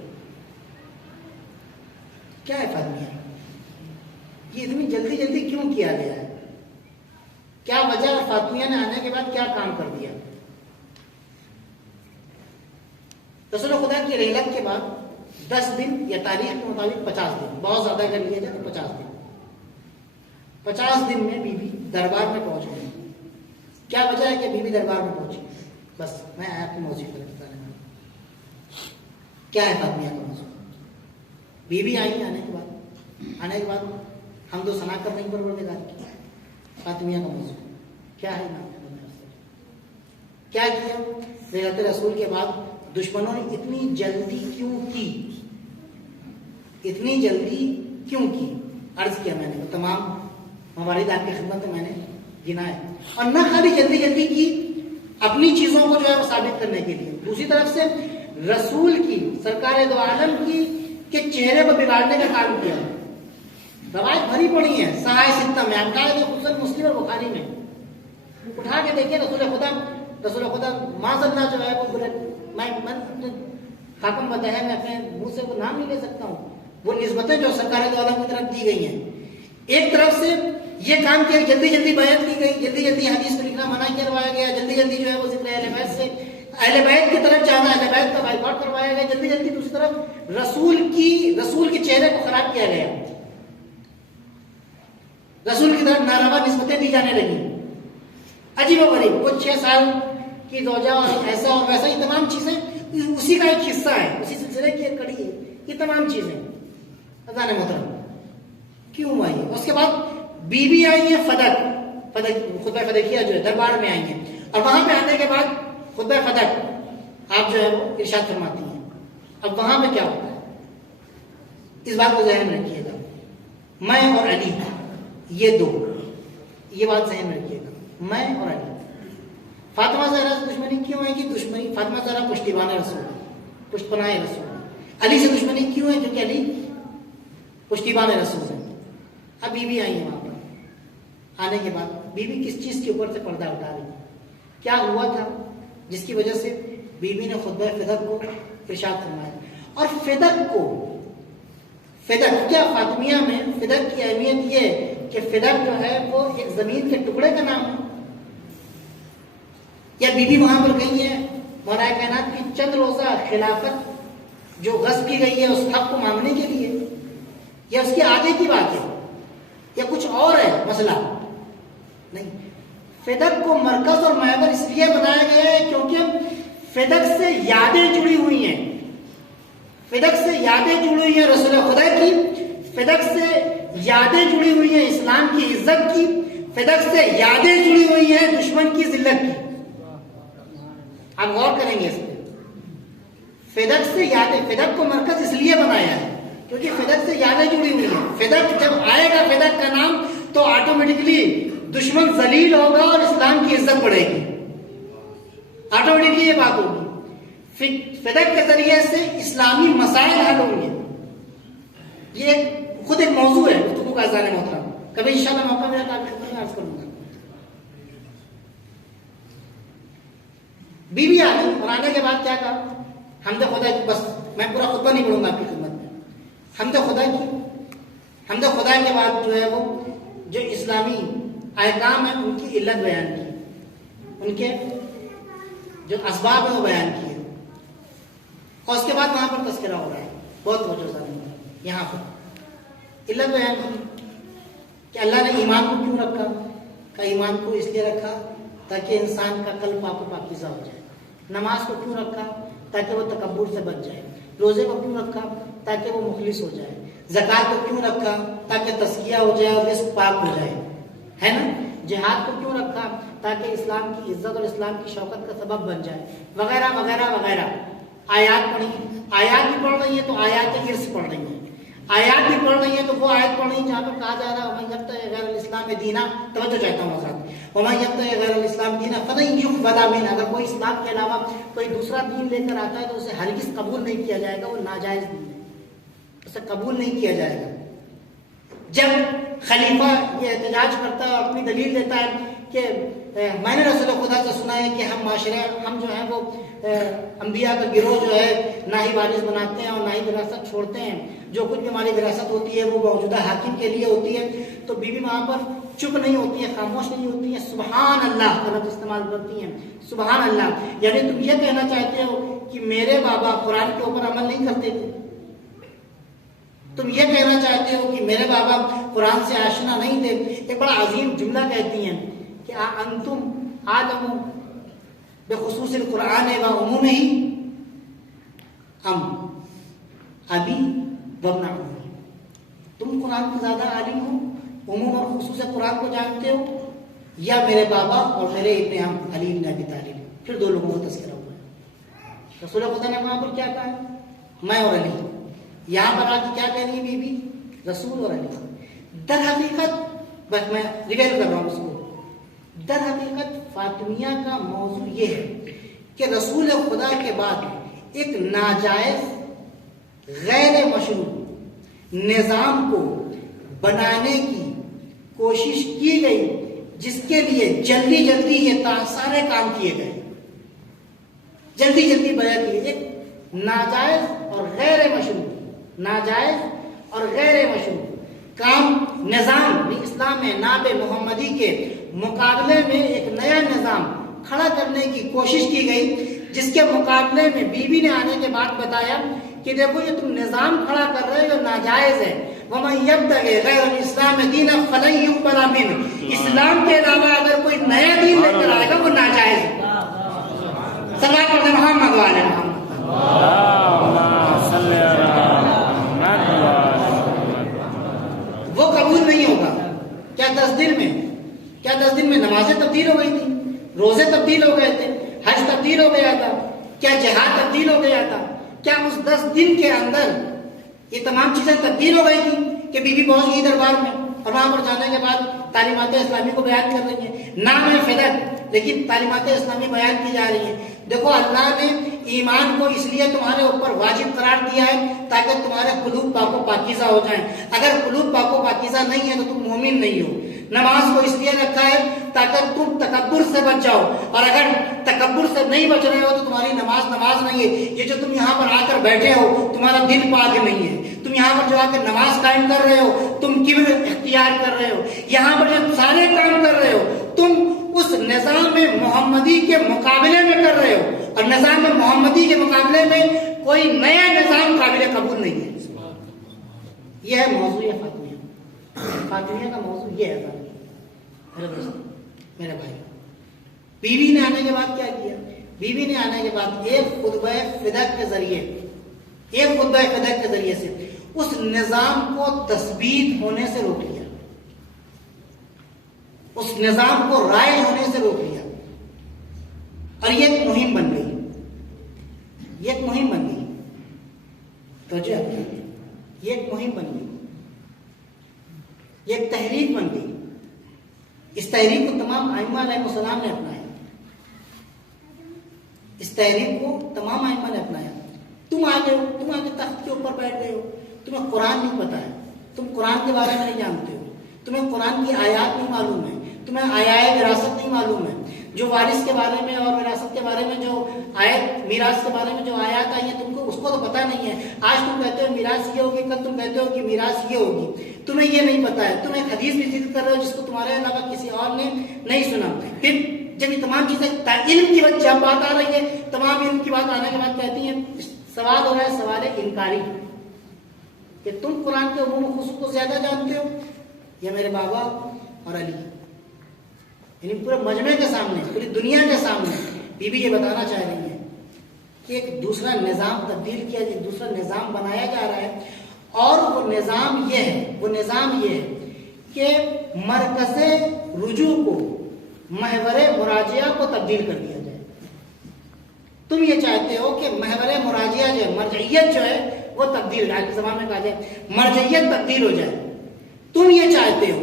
کیا ہے فاطمیہ, یہ اتنی جلدی کیوں کیا گیا ہے, کیا وجہ ہے, فاطمیہ نے آنے کے بعد کیا کام کر دیا. رسول خدا کی رحلت کے بعد 10 دن یا تاریخ کے مطابق 50 دن, بہت زیادہ اگر لیا جائے تو 50 دن. 50 دن میں بی بی دربار میں پہنچ گئی. کیا وجہ ہے کہ بی بی دربار میں پہنچی؟ بس میں آپ کو موضوع پر بتا رہا ہوں کیا ہے فاطمیہ کا موضوع. بی بی آئی آنے کے بعد ہم تو ثنا کر نہیں پروردگار کی. فاطمیہ کا موضوع کیا ہے؟ کیا کیا رحلت رسول کے بعد دشمنوں نے اتنی جلدی کیوں کی, اتنی جلدی کیوں کی؟ عرض کیا میں نے, تمام موارد آپ کی خدمت میں نے گنا ہے. اور نہ خالی جلدی کی اپنی چیزوں کو جو ہے وہ ثابت کرنے کے لیے, دوسری طرف سے رسول کی, سرکار دو عالم کی کے چہرے کو بگاڑنے کا کام کیا. روایت بھری پڑی ہے صحائح ستہ میں, آپ کہا کہ خصوصاً مسلم اور بخاری میں اٹھا کے دیکھیں. رسول خدا معاذ اللہ جو ہے وہ میں اپنے حاکم بتایا, میں اپنے منہ سے وہ نام نہیں لے سکتا ہوں, وہ نسبتیں جو سرکار دو عالم کی طرف دی گئی ہیں. ایک طرف سے یہ کام کیا, جلدی بیعت کی گئی, جلدی حدیث کو لکھنا منع کروایا گیا, جلدی جو ہے وہ ذکر اہل بیت سے اہل بیت کی طرف جانا, اہل بیت کا بائیکاٹ کروایا گیا, جلدی دوسری طرف رسول کے چہرے کو خراب کیا گیا، رسول کی طرف ناروا نسبتیں دی جانے لگی، عجیب و غریب، وہ 6 سال کی زوجہ اور ایسا اور ویسا، یہ تمام چیزیں اسی کا ایک حصہ ہے، اسی سلسلے کی ایک کڑی ہے، یہ تمام چیزیں اذان محترم کیوں آئی؟ اس کے بعد بی بی آئی ہے فدق خطبہ فدقیہ جو ہے دربار میں آئی ہیں، اور وہاں پہ آنے کے بعد خطبہ فدق آپ جو ہے وہ ارشاد فرماتی ہیں۔ اب وہاں پہ کیا ہوتا ہے اس بات کو ذہن میں رکھیے گا، میں اور علی یہ دو، یہ بات ذہن میں رکھیے گا، میں اور علی۔ فاطمہ زہرا سے دشمنی کیوں ہے؟ کہ دشمنی فاطمہ زہرا پشتیبان رسول، پشت پناہ رسول۔ علی سے دشمنی کیوں ہے؟ کیونکہ علی پشتیبان رسول ہے۔ اب بی بی آئی ہے وہاں پر، آنے کے بعد بی بی کس چیز کے اوپر سے پردہ اٹھا رہی ہے؟ کیا ہوا تھا جس کی وجہ سے بی بی نے خطبہ فدق کو ارشاد فرمایا؟ اور فدق کیا فاطمیہ میں فدق کی اہمیت یہ ہے کہ فدق جو ہے وہ ایک زمین کے ٹکڑے کا نام ہے، یا بی بی وہاں پر گئی ہے مولا کائنات کی چند روزہ خلافت جو غصب کی گئی ہے اس حق کو مانگنے کے لیے، یا اس کے آگے کی بات ہے، یا کچھ اور ہے مسئلہ؟ نہیں، فدق کو مرکز اور محور اس لیے بنایا گیا ہے کیونکہ فدق سے یادیں جڑی ہوئی ہیں، فدق سے یادیں جڑی ہوئی ہیں رسول خدا کی، فدق سے یادیں جڑی ہوئی ہیں اسلام کی عزت کی، فدق سے یادیں جڑی ہوئی ہیں دشمن کی ذلت کی۔ آپ غور کریں گے اس پہ، فدق سے یادیں، فدق کو مرکز اس لیے بنایا ہے کیونکہ فدق سے یادیں جڑی ہوئی ہیں۔ فدق جب آئے گا فدق کا نام تو آٹومیٹکلی دشمن ذلیل ہوگا اور اسلام کی عزت بڑھے گی، آٹومیٹکلی یہ بات ہوگی۔ فدق کے ذریعے سے اسلامی مسائل حل ہوں گے، یہ خود ایک موضوع ہے گفتگو کا اذان محترم، کبھی انشاءاللہ موقع ملا تو آپ کی خدمت میں عرض کروں گا۔ بی بی آ گئی اور آنے کے بعد کیا کہا؟ حمد خدا کی، بس میں پورا خطبہ نہیں پڑھوں گا آپ کی خدمت میں، حمد خدا کی، حمد خدا کے بعد جو ہے وہ جو اسلامی احکام ہیں ان کی علت بیان کی، ان کے جو اسباب ہیں وہ بیان کیے، اور اس کے بعد وہاں پر تذکرہ ہو رہا ہے، بہت توجہ سے یہاں پر علت بیان کی کہ اللہ نے ایمان کو کیوں رکھا؟ کہ ایمان کو اس لیے رکھا تاکہ انسان کا قلب پاک و پاکیزہ ہو جائے۔ نماز کو کیوں رکھا؟ تاکہ وہ تکبر سے بچ جائے۔ روزے کو کیوں رکھا؟ تاکہ وہ مخلص ہو جائے۔ زکوٰۃ کو کیوں رکھا؟ تاکہ تزکیہ ہو جائے اور رزق پاک ہو جائے، ہے نا؟ جہاد کو کیوں رکھا؟ تاکہ اسلام کی عزت اور اسلام کی شوکت کا سبب بن جائے، وغیرہ وغیرہ وغیرہ۔ آیات پڑھی، آیات بھی پڑھ رہی ہیں تو آیات ارث پڑھ رہی ہیں، آیات بھی پڑھ رہی ہیں تو وہ آیت پڑھ رہی ہیں جہاں پر کہا جا رہا ہے وَمَن يَبْتَغِ غَيْرَ الْإِسْلَامِ دِينًا، توجہ چاہتا ہوں حضرات، وَمَن يَبْتَغِ غَيْرَ الْإِسْلَامِ دِينًا فَلَن يُقْبَلَ مِنْهُ، اگر کوئی اسلام کے علاوہ کوئی دوسرا دین لے کر آتا ہے تو اسے ہرگز قبول نہیں کیا جائے گا، وہ ناجائز دین ہے، اسے قبول نہیں کیا جائے گا۔ جب خلیفہ یہ احتجاج کرتا ہے اور اپنی دلیل دیتا ہے کہ میں نے رسول خدا سے سنا ہے کہ ہم معاشرے، ہم جو ہیں وہ انبیاء کا گروہ جو ہے نہ ہی وارث بناتے ہیں اور نہ ہی وراثت چھوڑتے ہیں، جو کچھ بھی ہماری وراثت ہوتی ہے وہ موجودہ حاکم کے لیے ہوتی ہے، تو بی بی وہاں پر چپ نہیں ہوتی ہیں، خاموش نہیں ہوتی ہیں، سبحان اللہ کا لفظ استعمال کرتی ہیں، سبحان اللہ، یعنی تم یہ کہنا چاہتے ہو کہ میرے بابا قرآن کے اوپر عمل نہیں کرتے تھے، تم یہ کہنا چاہتے ہو کہ میرے بابا قرآن سے آشنا نہیں تھے۔ ایک بڑا عظیم جملہ کہتی ہیں کہ انتم عالم بخصوص القرآن و عمومہ ام ابی وابن عمی، تم قرآن کے زیادہ عالم ہو، عموم اور خصوص قرآن کو جانتے ہو، یا میرے بابا اور میرے ابن عم علی بن ابی طالب؟ پھر دو لوگوں کا تذکرہ ہوا ہے۔ رسول خدا نے وہاں پر کیا کہا ہے؟ میں اور علی۔ یہاں پر آج کیا کہہ رہی ہے بی بی؟ رسول اور علی۔ در حقیقت بس میں ریویل کر رہا ہوں اس کو، در حقیقت فاطمیہ کا موضوع یہ ہے کہ رسول خدا کے بعد ایک ناجائز غیر مشروع نظام کو بنانے کی کوشش کی گئی، جس کے لیے جلدی جلدی یہ سارے کام کیے گئے، جلدی جلدی بیان کیے، ایک ناجائز اور غیر مشروع، ناجائز اور غیر مشروع کام، نظام اسلام میں ناب محمدی کے مقابلے میں ایک نیا نظام کھڑا کرنے کی کوشش کی گئی، جس کے مقابلے میں بی بی نے آنے کے بعد بتایا کہ دیکھو یہ تم نظام کھڑا کر رہے ہو ناجائز ہے. وَمَن يَبْتَغِ غَيْرَ الْإِسْلَامِ دِينًا فَلَن يُقْبَلَ مِنْهُ. اسلام کے علاوہ اگر کوئی نیا دین لے کر آئے گا وہ ناجائز ہے. صلوات پڑھتے محمد والے محمد. وہ قبول نہیں ہوگا. کیا 10 دن میں نمازیں تبدیل ہو گئی تھی, روزے تبدیل ہو گئے تھے, حج تبدیل ہو گیا تھا, کیا جہاد تبدیل ہو گیا تھا؟ کیا اس 10 دن کے اندر یہ تمام چیزیں تبدیل ہو گئی تھی کہ بی بی پہنچ گئی دربار میں اور وہاں پر جانے کے بعد تعلیمات اسلامی کو بیان کر رہی ہیں؟ نام ہے فدق لیکن تعلیمات اسلامی بیان کی جا رہی ہیں. دیکھو اللہ نے ایمان کو اس لیے تمہارے اوپر واجب قرار دیا ہے تاکہ تمہارے قلوب پاک و پاکیزہ ہو جائیں. اگر قلوب پاک و پاکیزہ نہیں ہے تو تم مومن نہیں ہو. نماز کو اس لیے رکھا ہے تاکہ تم تکبر سے بچ جاؤ, اور اگر تکبر سے نہیں بچ رہے ہو تو تمہاری نماز نہیں ہے. یہ جو تم یہاں پر آ کر بیٹھے ہو تمہارا دل پاک نہیں ہے. تم یہاں پر جو آ کر نماز قائم کر رہے ہو تم کبر اختیار کر رہے ہو. یہاں پر جو سارے کام کر رہے ہو تم اس نظام محمدی کے مقابلے میں کر رہے ہو, اور نظام محمدی کے مقابلے میں کوئی نیا نظام قابل قبول نہیں ہے. یہ ہے موضوع فاطمیہ کا موضوع یہ ہے. میرے دوست, میرے بھائی, بیوی نے آنے کے بعد کیا کیا؟ بیوی نے آنے کے بعد ایک خطبہ فدق کے ذریعے سے اس نظام کو تثبیت ہونے سے روک لیا, اس نظام کو رائج ہونے سے روک لیا, اور یہ ایک مہم بن گئی. توجہ, یہ ایک مہم بن گئی, یہ ایک تحریک بن گئی. اس تحریک کو تمام ائمہ علیہ السلام نے اپنایا. تم آ کے تخت کے اوپر بیٹھ گئے ہو, تمہیں قرآن نہیں پتا ہے, تم قرآن کے بارے میں نہیں جانتے ہو, تمہیں قرآن کی آیات نہیں معلوم ہے, تمہیں آیات وراثت نہیں معلوم ہے. جو وارث کے بارے میں اور وراثت کے بارے میں جو آیت, میراث کے بارے میں جو آیات آئی ہیں تم کو اس کو تو پتا نہیں ہے. آج تم کہتے ہو میراث یہ ہوگی, کل تم کہتے ہو کہ میراث یہ ہوگی, تمہیں یہ نہیں پتا ہے. تم ایک حدیث بھی ذکر کر رہے ہو جس کو تمہارے علاوہ کسی اور نے نہیں سنا. پھر جب یہ تمام چیزیں علم کی جب بات آ رہی ہے, تمام علم کی بات آنے کے بعد کہتی ہیں سوال ہو رہا ہے سوال انکاری کہ تم قرآن کے عموم و خصوص کو زیادہ جانتے ہو یا میرے بابا اور علی. یعنی پورے مجمع کے سامنے, پوری دنیا کے سامنے بی بی یہ بتانا چاہ رہی ہے کہ ایک دوسرا نظام تبدیل کیا, ایک دوسرا نظام بنایا جا رہا ہے, اور وہ نظام یہ ہے کہ مرکز رجوع کو, محور مراجعہ کو تبدیل کر دیا جائے. تم یہ چاہتے ہو کہ محور مراجعہ جو ہے, مرجعیت جو ہے وہ تبدیل, آج کے زمانے میں کہا جائے مرجعیت تبدیل ہو جائے. تم یہ چاہتے ہو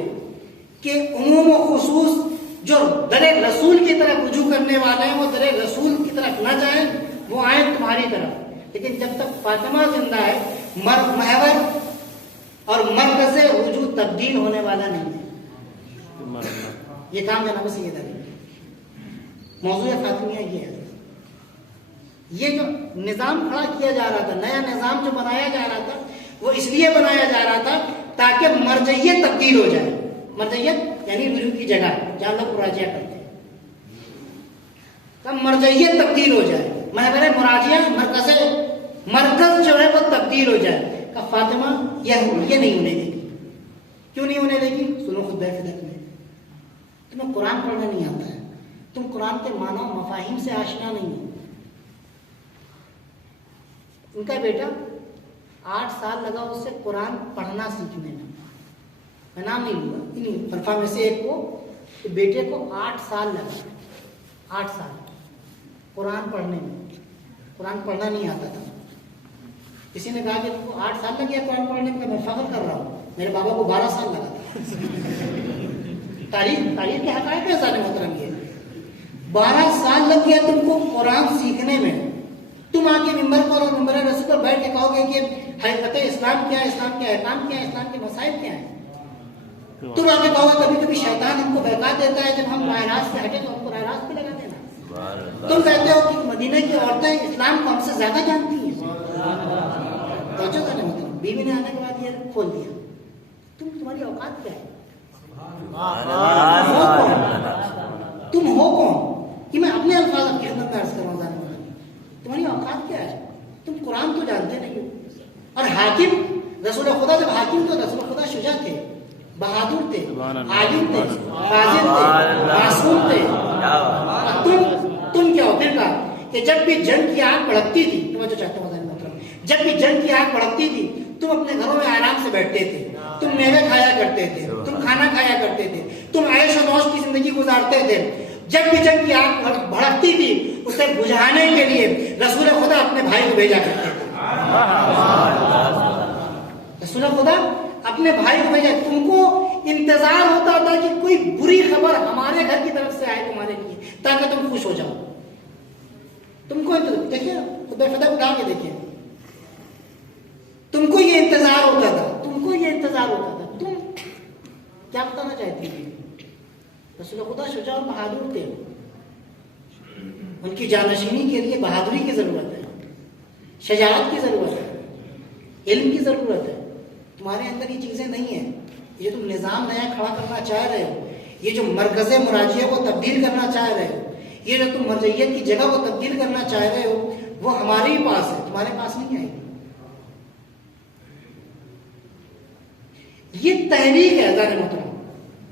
کہ عموم و خصوص جو در رسول کی طرف رجوع کرنے والے ہیں وہ در رسول کی طرف نہ جائیں, وہ آئیں تمہاری طرف. لیکن جب تک فاطمہ زندہ ہے محور اور مرکز رجوع تبدیل ہونے والا نہیں ہے. یہ کام جناب سے یہ تھا. موضوع فاطمیہ یہ ہے. یہ جو نظام کھڑا کیا جا رہا تھا, نیا نظام جو بنایا جا رہا تھا, وہ اس لیے بنایا جا رہا تھا تاکہ مرجعیت تبدیل ہو جائے. مرجعیت یعنی رجوع کی جگہ جہاں لوگ مراجعہ کرتے ہیں, مرجعیت تبدیل ہو جائے, محور مراجعہ مرکز جو ہے وہ تبدیل ہو جائے. کہ فاطمہ یہ نہیں ہونے دے گی. کیوں نہیں ہونے دے گی؟ سنو خطبہ فدق میں, تمہیں قرآن پڑھنا نہیں آتا ہے, تم قرآن کے معنی و مفاہیم سے آشنا نہیں ہو. ان کا بیٹا 8 سال لگا اس سے قرآن پڑھنا سیکھنے میں. میں نام نہیں لوں گا, انہیں خلفاء میں سے ایک کو, بیٹے کو 8 سال لگا, 8 سال قرآن پڑھنے میں. قرآن پڑھنا نہیں آتا تھا. کسی نے کہا کہ تم کو 8 سال لگ گیا قرآن پڑھنے میں, میں فخر کر رہا ہوں, میرے بابا کو 12 سال لگا تھا. تاریخ کے حقائق ہے سارے محترم. یہ 12 سال لگ گیا تم کو قرآن سیکھنے میں. تم آ کے ممبر پر اور ممبر رسول پر بیٹھ کے کہو گے کہ حقیقت اسلام کیا ہے, اسلام کے احکام کیا ہے, اسلام کے مسائل کیا ہیں. تم آ کے کہو گے کبھی کبھی شیطان ہم کو بہکا دیتا ہے, جب ہم راہ راست سے ہٹے تو ہم کو راہ راست پہ لگا دینا. تم کہتے ہو کہ مدینہ کی عورتیں اسلام کو ہم سے زیادہ جانتی ہیں. توجہ کرنے مطلب بیوی نے آنے کے بعد یہ کھول دیا. تمہاری اوقات کیا ہے؟ تم ہو کون کہ میں اپنے الفاظ کی خدمت میں عرض کروں. تمہاری اوقات کیا ہے؟ تم قرآن تو جانتے نہیں ہو, بہادر تھے, عالم تھے, فاضل تھے, معصوم تھے. تم کیا ہو؟ پھر کہا کہ جب بھی جنگ کی آگ بھڑکتی تھی, تو چاہتا ہوں جب بھی جنگ کی آگ بھڑکتی تھی تم اپنے گھروں میں آرام سے بیٹھتے تھے, تم میوے کھایا کرتے تھے, تم کھانا کھایا کرتے تھے, تم عیش و نوش کی زندگی گزارتے تھے. جب بھی جنگ کی آگ بھڑکتی تھی اسے بجھانے کے لیے رسول خدا اپنے بھائی کو بھیجا کرتے تھے. رسول خدا اپنے بھائی کو بھیجا. تم کو انتظار ہوتا تھا کہ کوئی بری خبر ہمارے گھر کی طرف سے آئے تمہارے لیے تاکہ تم خوش ہو جاؤ. تم کو دیکھیں خدا خدا اٹھا کے دیکھیں, تم کو یہ انتظار ہوتا تھا, تم کو یہ انتظار ہوتا تھا. تم کیا بتانا چاہتی تھی؟ رسول خدا شجاع اور بہادر تھے. ان کی جانشینی کے لیے بہادری کی ضرورت ہے, شجاعت کی ضرورت ہے, علم کی ضرورت ہے. تمہارے اندر یہ چیزیں نہیں ہیں. یہ تم نظام نیا کھڑا کرنا چاہ رہے ہو, یہ جو مرکز مرجعیہ کو تبدیل کرنا چاہ رہے ہو, یہ جو تم مرجعیت کی جگہ کو تبدیل کرنا چاہ رہے ہو, وہ ہمارے ہی پاس ہے, تمہارے پاس نہیں آئے گی. یہ تحریک ہے عزیزان محترم,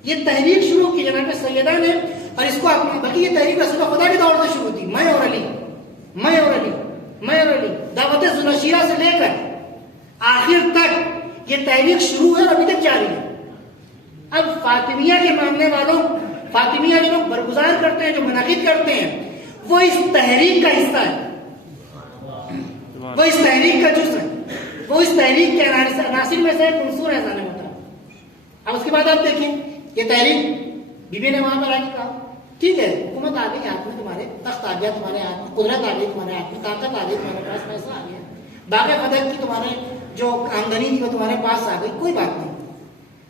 یہ تحریک شروع کی جناب سیدہ نے, اور اس کو بلکہ یہ تحریک رسول خدا کے دور سے شروع تھی. میں اور علی, میں اور علی, میں اور علی, دعوت ذوالشیرہ سے لے کر آخر تک یہ تحریک شروع ہے اور ابھی تک جاری ہے. اب فاطمیہ کے ماننے والوں, فاطمیہ جو لوگ برگزار کرتے ہیں, جو منعقد کرتے ہیں, وہ اس تحریک کا حصہ ہے, وہ اس تحریک کا جزء ہے, وہ اس تحریک کے عناصر میں سے ایک عنصر ہے عزیزان محترم. اب اس کے بعد آپ دیکھیں یہ تحریک بی بی نے وہاں پر آ کے کہا ٹھیک ہے حکومت آ گئی ہاتھ میں, تمہارے تخت آ گیا تمہارے ہاتھ میں, قدرت آ گئی تمہارے ہاتھ میں, طاقت آ گئی تمہارے پاس, پیسہ آ گیا, باغ فدق کی تمہارے جو آمدنی تھی وہ تمہارے پاس آ گئی, کوئی بات نہیں.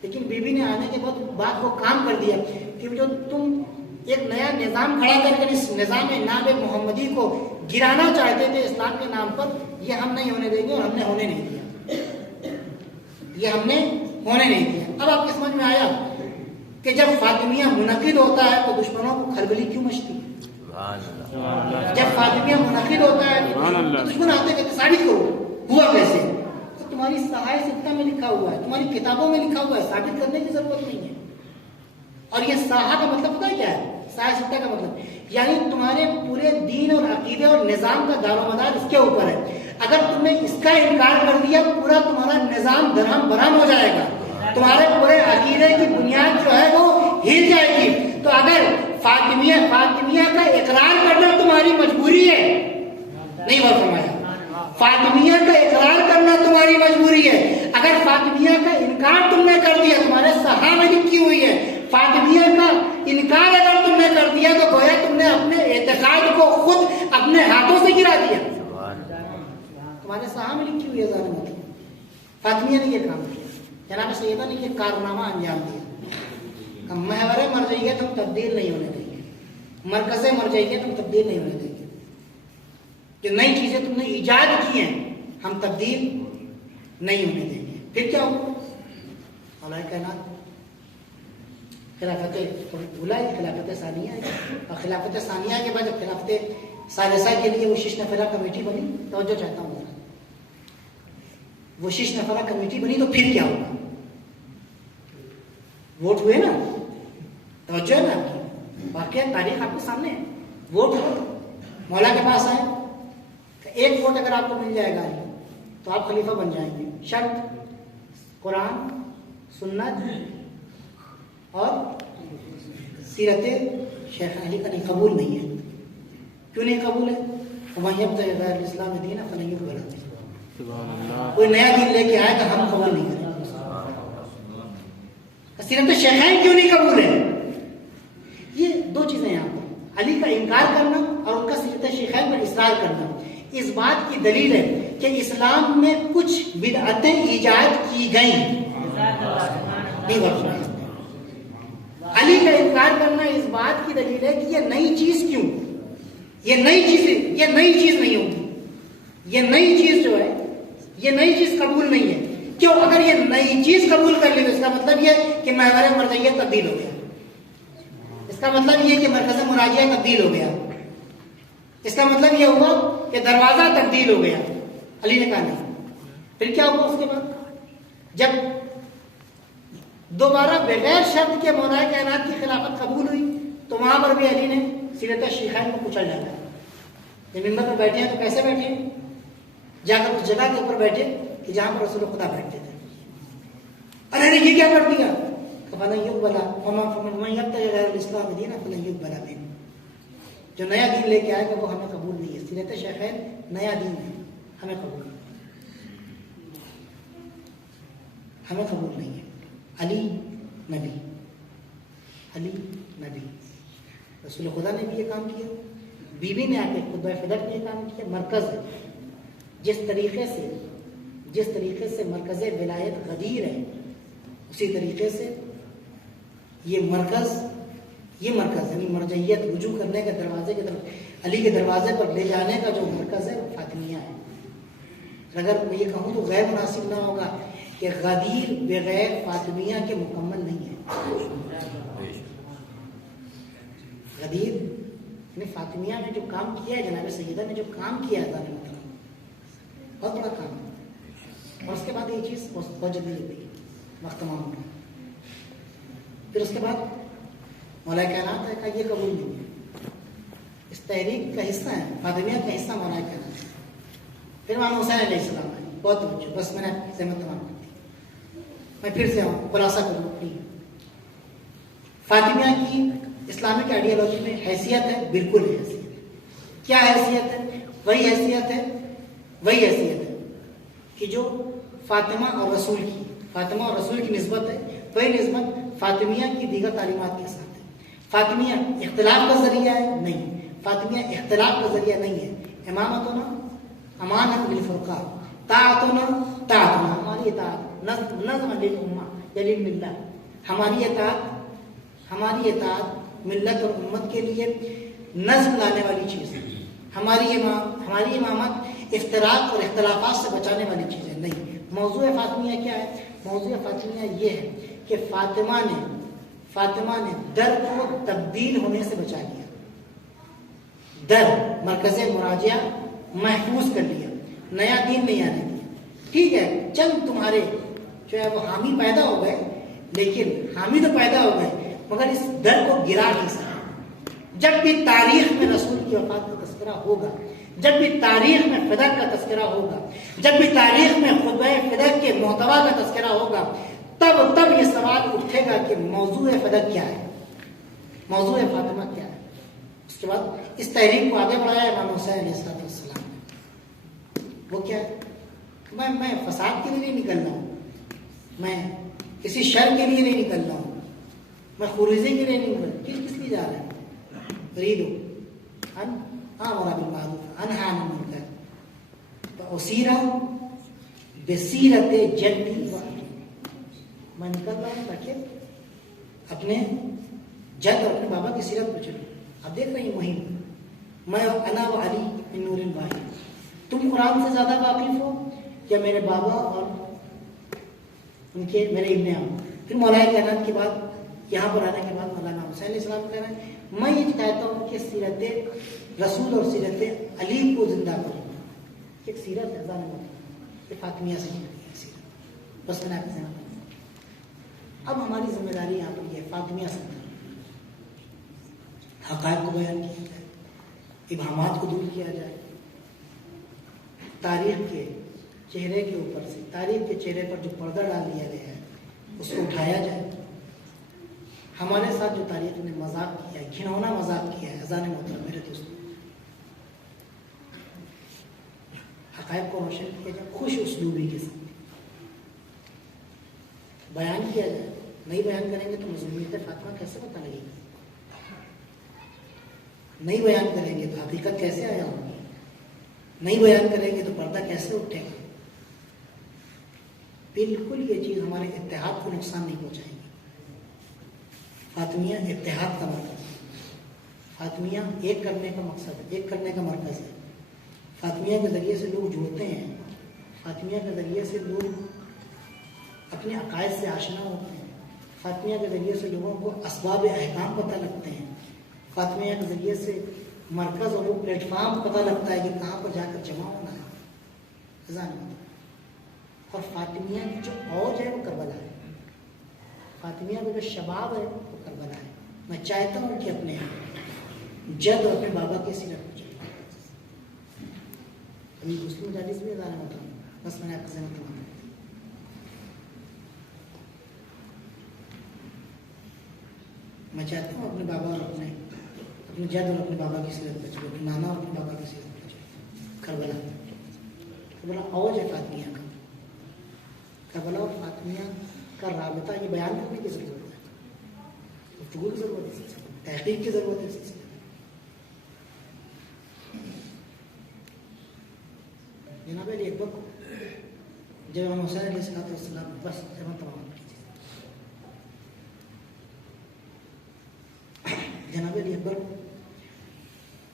لیکن بی بی نے آنے کے بعد بات کو کام کر دیا کہ جو تم ایک نیا نظام کھڑا کر کے اس نظام نام محمدی کو گرانا چاہتے تھے اسلام کے نام پر, یہ ہم نہیں ہونے دیں گے اور ہم نے ہونے نہیں دیا, یہ ہم نے ہونے نہیں دیا. اب آپ کو سمجھ میں آیا کہ جب فاطمیہ منعقد ہوتا ہے تو دشمنوں کو کھلبلی کیوں مچتی ہے؟ جب فاطمیہ منعقد ہوتا ہے تو دشمن آتے کہتے ثابت کرو ہوا کیسے؟ تو تمہاری صحائف ستہ میں لکھا ہوا ہے, تمہاری کتابوں میں لکھا ہوا ہے, ثابت کرنے کی ضرورت نہیں ہے. اور یہ صحا کا مطلب پتہ ہے کیا ہے؟ صحائف ستہ کا مطلب یعنی تمہارے پورے دین اور عقیدے اور نظام کا دار و مدار اس کے اوپر ہے. اگر تم نے اس کا انکار کر دیا پورا تمہارا نظام درہم برہم ہو جائے گا, تمہارے پورے عقیدے کی بنیاد جو ہے وہ ہل جائے گی. تو اگر فاطمیہ کا اقرار کرنا تمہاری مجبوری ہے, نہیں بات فرمایا, فاطمیہ کا اقرار کرنا تمہاری مجبوری ہے. اگر فاطمیہ کا انکار تم نے کر دیا, تمہارے صحا میں لکھی ہوئی ہے, فاطمیہ کا انکار اگر تم نے کر دیا تو گویا تم نے اپنے اعتقاد کو خود اپنے ہاتھوں سے گرا دیا. تمہارے صحا میں لکھی ہوئی ہے ظاہر مطلب. فاطمیہ نے یہ کام کیا, جناب سیدہ نے یہ کارنامہ انجام دیا. محور مرجعیت ہم تبدیل نہیں ہونے دیں گے, مرکز مرجعیت ہم تبدیل نہیں ہونے دیں گے. جو نئی چیزیں تم نے ایجاد کی ہیں ہم تبدیل نہیں ہونے دیں گے. پھر کیا ہوا؟ اللہ کائنات خلافت اولیٰ خلافت ثانیہ ہے, اور خلافت ثانیہ کے بعد جب خلافت ثالثہ کے لیے وہ 6 نفرہ کمیٹی بنی, توجہ چاہتا ہوں وہ 6 نفرہ کمیٹی بنی, تو پھر کیا ہوگا؟ ووٹ ہوئے نا, توجہ ہے نا آپ کی, واقعہ تاریخ آپ کے سامنے ہے. ووٹ ہوئے, مولا کے پاس آئے, ایک ووٹ اگر آپ کو مل جائے گا تو آپ خلیفہ بن جائیں گے. شرط قرآن, سنت اور سیرت شیخ علی کا نہیں, قبول نہیں ہے. کیوں نہیں قبول ہے؟ وَمَن يَبْتَغِ غَيْرَ الْإِسْلَامِ دِينًا فَلَن يُقْبَلَ مِنْهُ. کوئی نیا دین لے کے آئے تو ہم قبول نہیں کریں. سیرت شیخین کیوں نہیں قبول ہے؟ یہ 2 چیزیں یہاں پر, علی کا انکار کرنا اور ان کا سیرت شیخین پر اصرار کرنا. اس بات کی دلیل ہے کہ اسلام میں کچھ بدعتیں ایجاد کی گئیں. علی کا انکار کرنا اس بات کی دلیل ہے کہ یہ نئی چیز کیوں, یہ نئی چیز نہیں ہوگی, یہ نئی چیز جو ہے یہ نئی چیز قبول نہیں ہے. کیوں؟ اگر یہ نئی چیز قبول کر لی تو اس کا مطلب یہ کہ محور مرجعیت تبدیل ہو گیا, اس کا مطلب یہ کہ مرکز مراجعہ تبدیل ہو گیا, اس کا مطلب یہ ہوا کہ دروازہ تبدیل ہو گیا. علی نے کہا نہیں. پھر کیا ہوا اس کے بعد؟ جب دوبارہ بغیر شرط کے مولا کائنات کی خلافت قبول ہوئی تو وہاں پر بھی علی نے سیرت الشیخین کو کچل ڈالا. جب ممبر پر بیٹھے ہیں تو کیسے بیٹھے ہیں؟ جا کر اس جگہ کے اوپر بیٹھے کہ جہاں پر رسول خدا بیٹھتے تھے. ارے نے یہ کیا کر دیا؟ فلن يقبل ومن يبتغي غير الاسلام دينا فلن يقبل منه. جو نیا دین لے کے آئے گا وہ ہمیں قبول نہیں ہے. سیرت الشیخین نیا دین ہے, ہمیں قبول نہیں, ہمیں قبول نہیں ہے. علی نبی, علی نبی, رسول خدا نے بھی یہ کام کیا, بیوی نے آ کے خطبہ فدق نے یہ کام کیا. مرکز جس طریقے سے مرکز ولایت غدیر ہے, اسی طریقے سے یہ مرکز یعنی مرجعیت رجوع کرنے کے دروازے کی طرف علی کے دروازے پر لے جانے کا جو مرکز ہے وہ فاطمیہ ہے. اگر میں یہ کہوں تو غیر مناسب نہ ہوگا کہ غدیر بغیر فاطمیہ کے مکمل نہیں ہے. غدیر یعنی فاطمیہ نے جو کام کیا ہے, جناب سیدہ نے جو کام کیا ہے, بہت بڑا کام ہے. اور اس کے بعد یہ چیز بہت جلدی ہوتی ہے, وقت تمام ہو گیا. پھر اس کے بعد مولا کائنات کا یہ قبول نہیں ہے, اس تحریک کا حصہ ہے, فاطمیہ کا حصہ مولا کائنات ہے. پھر امام حسین علیہ السلام ہے. بہت توجہ, بس میں نے زحمت تمام کر دی. میں پھر سے خلاصہ کروں اپنی. فاطمیہ کی اسلامک آئیڈیالوجی میں حیثیت ہے, بالکل ہے حیثیت. کیا حیثیت ہے؟ وہی حیثیت ہے کہ جو فاطمہ اور رسول کی نسبت ہے, وہی نسبت فاطمیہ کی دیگر تعلیمات کے ساتھ ہے. فاطمیہ اختلاف کا ذریعہ ہے؟ نہیں, فاطمیہ اختلاف کا ذریعہ نہیں ہے. امامتنا امانت للفرقاء, طاعتنا ہماری اطاعت نظم للامہ للملت, ہماری اطاعت ملت اور امت کے لیے نظم لانے والی چیز ہے. ہماری امامت افتراق اور اختلافات سے بچانے والی چیز ہے نہیں. موضوع فاطمیہ کیا ہے؟ موضوع فاطمیہ یہ ہے کہ فاطمہ نے در کو تبدیل ہونے سے بچا لیا, در مرکز مراجعہ محفوظ کر لیا, نیا دین نہیں آنے دیا. ٹھیک ہے, چند تمہارے جو ہے وہ حامی پیدا ہو گئے, لیکن حامی تو پیدا ہو گئے مگر اس در کو گرا نہیں سکے. جب بھی تاریخ میں رسول کی وفات کا تذکرہ ہوگا, جب بھی تاریخ میں فدق کا تذکرہ ہوگا, جب بھی تاریخ میں خطبہ فدق کے محتوا کا تذکرہ ہوگا, تب یہ سوال اٹھے گا کہ موضوع فدق کیا ہے, موضوع فاطمہ کیا ہے. اس کے بعد اس تحریک کو آگے بڑھایا امام حسین علیہ السلام نے. وہ کیا ہے؟ میں فساد کے لیے نہیں نکل رہا ہوں, میں کسی شر کے لیے نہیں نکل رہا ہوں, میں خوریزی کے لیے نہیں نکل رہا. کس لیے جا رہا ہے؟ ریدو آمر بالمعروف انہی عن المنکر فأسیرا بسیرت جدی وابی. میں نکل رہا ہوں تاکہ اپنے جد اور اپنے بابا کی سیرت پر چلوں. اب دیکھ رہے ہیں مہم, میں انا و علی من نور واحد. تم قرآن سے زیادہ واقف ہو یا میرے بابا اور ان کے میرے ابن عم. پھر مولا کائنات کے بعد یہاں پر آنے کے بعد مولانا حسین علیہ السلام کہہ رہے ہیں میں یہ چاہتا ہوں کہ سیرت رسول اور سیرت علی کو زندہ کروں. ایک سیرت ہے یہ فاطمیہ سے جڑی ہے سیرت. بس میں نے آپ سے اب ہماری ذمہ داری یہاں پر یہ فاطمیہ سے حقائق کو بیان کیا جائے, ابہامات کو دور کیا جائے, تاریخ کے چہرے کے اوپر سے, تاریخ کے چہرے پر جو پردہ ڈال دیا گیا ہے اس کو اٹھایا جائے. ہمارے ساتھ جو تاریخ نے مذاق کیا ہے, گھنونا مذاق کیا ہے, اذان محترم میرے دوستوں, حقائق کو روشن کیا جائے, خوش اسلوبی کے ساتھ بیان کیا جائے. نہیں بیان کریں گے تو مظلومیت فاطمہ کیسے پتہ لگے گی؟ نہیں بیان کریں گے تو حقیقت کیسے آیا ہوگی؟ نہیں بیان کریں گے تو پردہ کیسے اٹھے گا؟ بالکل یہ چیز ہمارے اتحاد کو نقصان نہیں پہنچائے گی. فاطمیہ اتحاد کا مرکز ہے, فاطمیہ ایک کرنے کا مقصد ہے, ایک کرنے کا مرکز ہے. فاطمیہ کے ذریعے سے لوگ جڑتے ہیں, فاطمیہ کے ذریعے سے لوگ اپنے عقائد سے آشنا ہوتے ہیں, فاطمیہ کے ذریعے سے لوگوں کو اسباب احکام پتہ لگتے ہیں, فاطمیہ کے ذریعے سے مرکز اور وہ پلیٹ فارم پتہ لگتا ہے کہ کہاں پر جا کر جمع ہونا ہے. اور فاطمیہ کی جو اوج ہے وہ کربلا ہے. فاطمیہ کا جو شباب ہے وہ کربلا ہے. میں چاہتا ہوں کہ اپنے جد اور اپنے بابا کی سیرت کو چلے. ابھی دوسری مجالس میں ادارہ ہوتا ہوں، بس میں نے آپ کا ذہن تمام. میں چاہتا ہوں اپنے بابا اور اپنے جد اور اپنے بابا کی سیرت پر چلے، اپنے نانا اور اپنے بابا کی سیرت پر چلے. کربلا اوج ہے فاطمیہ کا. کربلا اور فاطمیہ کا رابطہ یہ بیان کرنے کی ضرورت ہے، گفتگو کی ضرورت ہے، تحقیق کی ضرورت ہے. جناب علی اکبر کو جب امام حسین علیہ السلام بس جمع تمام کیجیے. جناب علی اکبر کو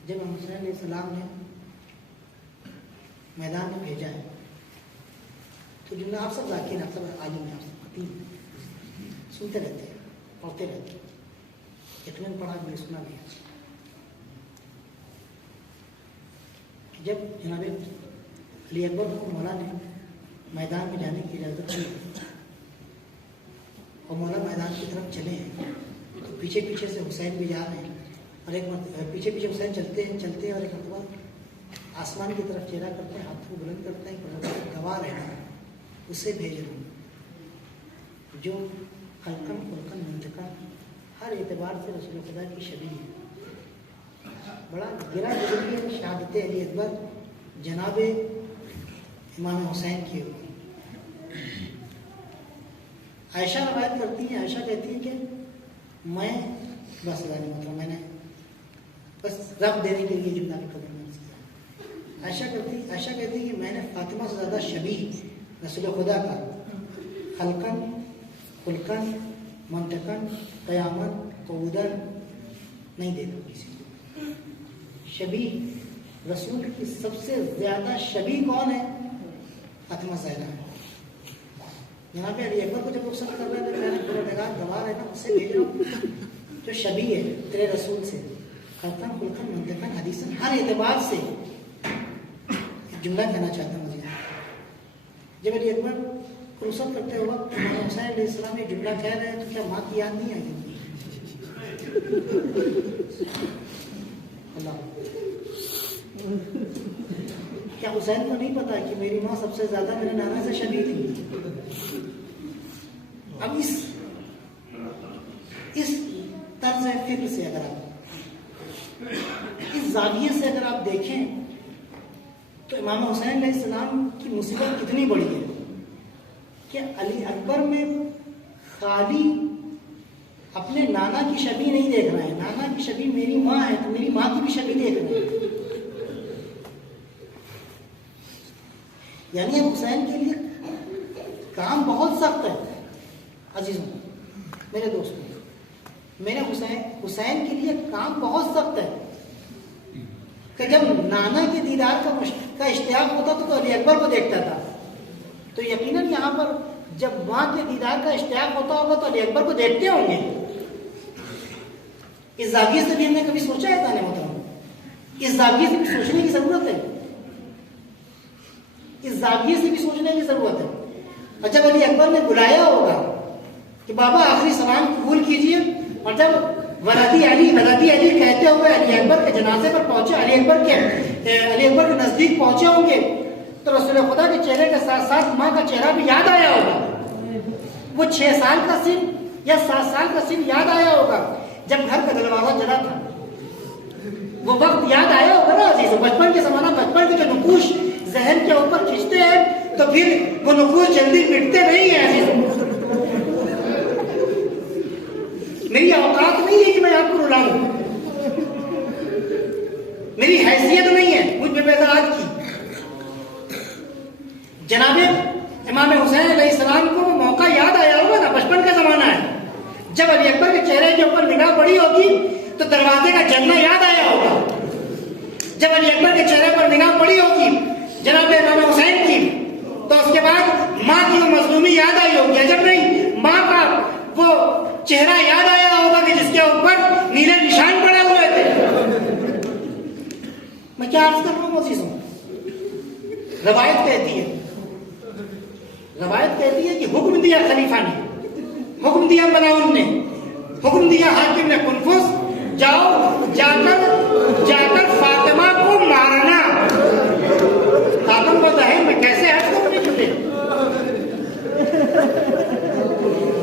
جب امام حسین علیہ السلام نے میدان میں بھیجا ہے تو جملہ آپ سب ذاکر آپ سب عالم ہیں، آپ سب خطیب سنتے رہتے ہیں، پڑھتے رہتے ہیں. یقیناً پڑھا بھی سنا بھی. جب جناب علی اکبر کو مولا نے میدان میں جانے کی اجازت دی اور مولا میدان کی طرف چلے ہیں تو پیچھے پیچھے سے حسین بھی جا رہے ہیں، اور ایک پیچھے پیچھے حسین چلتے ہیں اور ایک مرتبہ آسمان کی طرف چہرہ کرتے ہیں، ہاتھ کو بلند کرتے ہیں، گواہ رہنا اسے بھیج رہا ہوں جو خلقن خلقن منطقہ ہر اعتبار سے رسول خدا کی شبیہ ہے. بڑا گرا گزری ہے شہادت علی اکبر جناب امام حسین کی ہوگی. عائشہ روایت کرتی ہیں، عائشہ کہتی ہیں کہ میں بس مطلب میں نے بس رب دینے کے لیے جملہ لکھ دوں. عائشہ کہتی ہے کہ میں نے فاطمہ سے زیادہ شبیہ رسول خدا کا خلقن خلقن منطقن قیامت قعودن نہیں دیکھا کسی کو. شبیہ رسول کی سب سے زیادہ شبیہ کون ہے؟ فاطمہ زہرا ہے. جناب علی اکبر کو جب رخصت کر رہے تھے میں نے پورا گواہ رہنا اسے بھیج رہا ہوں جو شبیہ ہے تیرے رسول سے خلقن خلقن منطقن حدیثن ہر اعتبار سے. جملہ کہنا چاہتا ہوں. جب علی اکبر کو رخصت کرتے وقت امام حسین علیہ السلام یہ جملہ کہہ رہے ہیں تو کیا ماں کی یاد نہیں آئی؟ اللہ کیا حسین کو نہیں پتا کہ میری ماں سب سے زیادہ میرے نانا سے شبیہ تھی؟ اب اس طرز فکر سے اگر آپ اس زاویے سے اگر آپ دیکھیں تو امام حسین علیہ السلام کی مصیبت کتنی بڑی ہے کہ علی اکبر میں خالی اپنے نانا کی شبیہ نہیں دیکھ رہے ہیں، نانا کی شبیہ میری ماں ہے تو میری ماں کی بھی شبیہ دیکھ رہے ہیں. یعنی اب حسین کے لیے کام بہت سخت ہے. عزیزوں میرے دوستوں، میرے حسین کے لیے کام بہت سخت ہے کہ جب نانا کے دیدار کا اشتیاق ہوتا تو علی اکبر کو دیکھتا تھا، تو یقیناً یہاں پر جب ماں کے دیدار کا اشتیاق ہوتا ہوگا تو علی اکبر کو دیکھتے ہوں گے. اس زاویے سے بھی ہم نے کبھی سوچا ہے تانے محترم؟ اس زاویے سے بھی سوچنے کی ضرورت ہے. اس زاویے سے بھی سوچنے کی ضرورت ہے. اور جب علی اکبر نے بلایا ہوگا کہ بابا آخری سلام قبول کیجیے، اور جب ولدی علی کہتے ہوئے علی اکبر کے جنازے پر پہنچے، علی اکبر کے نزدیک پہنچے ہوں گے تو رسول خدا کے چہرے کے ساتھ ساتھ ماں کا چہرہ بھی یاد آیا ہوگا. وہ 6 سال کا سن یا 7 سال کا سن یاد آیا ہوگا جب گھر کا دروازہ جلا تھا. وہ وقت یاد آیا ہوگا نا عزیزو. بچپن کے زمانہ، بچپن کے جو نقوش ذہن کے اوپر کھینچتے ہیں تو پھر وہ نقوش جلدی مٹتے نہیں ہیں عزیزو. میری اوقات نہیں ہے کہ میں آپ کو رلاؤں، میری حیثیت نہیں ہے مجھ پہ بیداد کی. جناب امام حسین علیہ السلام کو وہ موقع یاد آیا ہوگا نا، بچپن کا زمانہ ہے، جب علی اکبر کے چہرے کے اوپر نگاہ پڑی ہوگی تو دروازے کا جلنا یاد آیا ہوگا. جب علی اکبر کے چہرے پر نگاہ پڑی ہوگی جناب امام حسین کی تو اس کے بعد ماں کی وہ مظلومی یاد آئی ہوگی. جب نہیں ماں کا وہ چہرہ یاد آیا ہوگا کہ جس کے اوپر نیلے نشان پڑے ہوئے تھے. میں کیا عرض کر رہا ہوں عزیزوں؟ روایت کہتی ہے کہ حکم دیا خلیفہ نے حکم دیا ملاؤن نے، حکم دیا حاکم نے، کنفس جاؤ جا کر فاطمہ کو مارنا. خاتون بتا ہے میں کیسے ہٹ کو نہیں چھوٹے.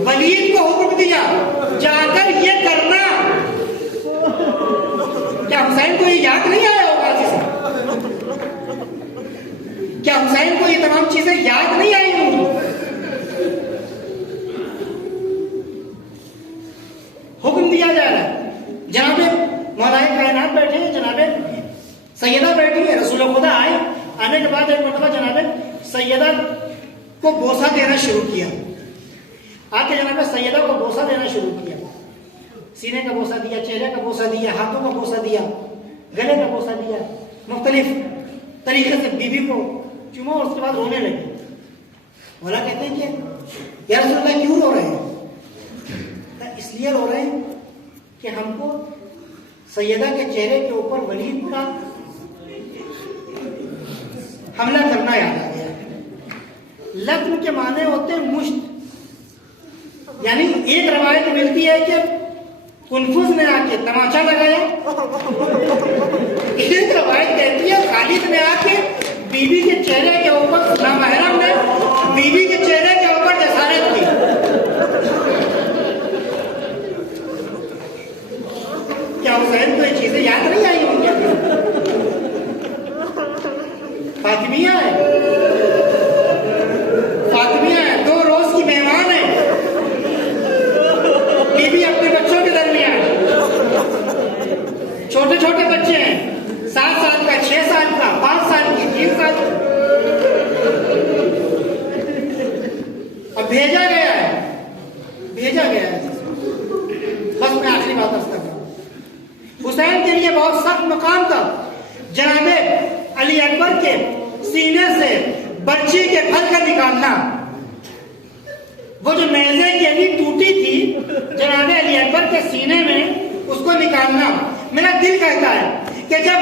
ولید کو حکم دیا جا کر یہ کرنا. کیا حسین کو یہ یاد نہیں آیا ہوگا جسے؟ کیا حسین کو یہ تمام چیزیں یاد نہیں آئی ہوں؟ حکم دیا جا رہا ہے. جناب مولا کائنات بیٹھے ہیں، جناب سیدہ بیٹھی ہے، رسول خدا آئے. آنے کے بعد ایک مرتبہ جناب سیدہ کو بوسہ دینا شروع کیا. آ کے جناب سیدہ کو بوسہ دینا شروع کیا. سینے کا بوسہ دیا، چہرے کا بوسہ دیا، ہاتھوں کا بوسہ دیا، گلے کا بوسہ دیا، مختلف طریقے سے بیوی کو چوما اور اس کے بعد رونے لگے. مولا کہتے ہیں کہ یا رسول اللہ کیوں رو رہے ہیں؟ اس لیے رو رہے ہیں کہ ہم کو سیدہ کے چہرے کے اوپر ولید کا حملہ کرنا یاد آ گیا. لطم کے معنی ہوتے ہیں مشت. یعنی ایک روایت ملتی ہے کہ کنفوز نے آ کے تماچا لگایا. ایک روایت کہتی ہے خالد نے آ کے بیوی کے چہرے کے اوپر، نامحرم نے بیوی کے چہرے کے اوپر جسارت کی. کیا حسین کو یہ چیزیں یاد نہیں آئی ہوں؟ کیا فاطمیہ ہے، فاطمیہ ہے، 2 روز کی مہمان ہے. بیوی اپنے بچوں کے درمیان، چھوٹے چھوٹے بچے ہیں، 7 سال کا، 6 سال کا، 5 سال کی، 3 سال کی. اب بھیجا گیا ہے. بس میں آخری بات کرتا ہوں. حسین کے لیے بہت سخت مقام تھا جناب علی اکبر کے سینے سے برچی کے پھل کا نکالنا. وہ جو نیزے کی علی ٹوٹی تھی جناب علی اکبر کے سینے میں، اس کو نکالنا. میرا دل کہتا ہے کہ جب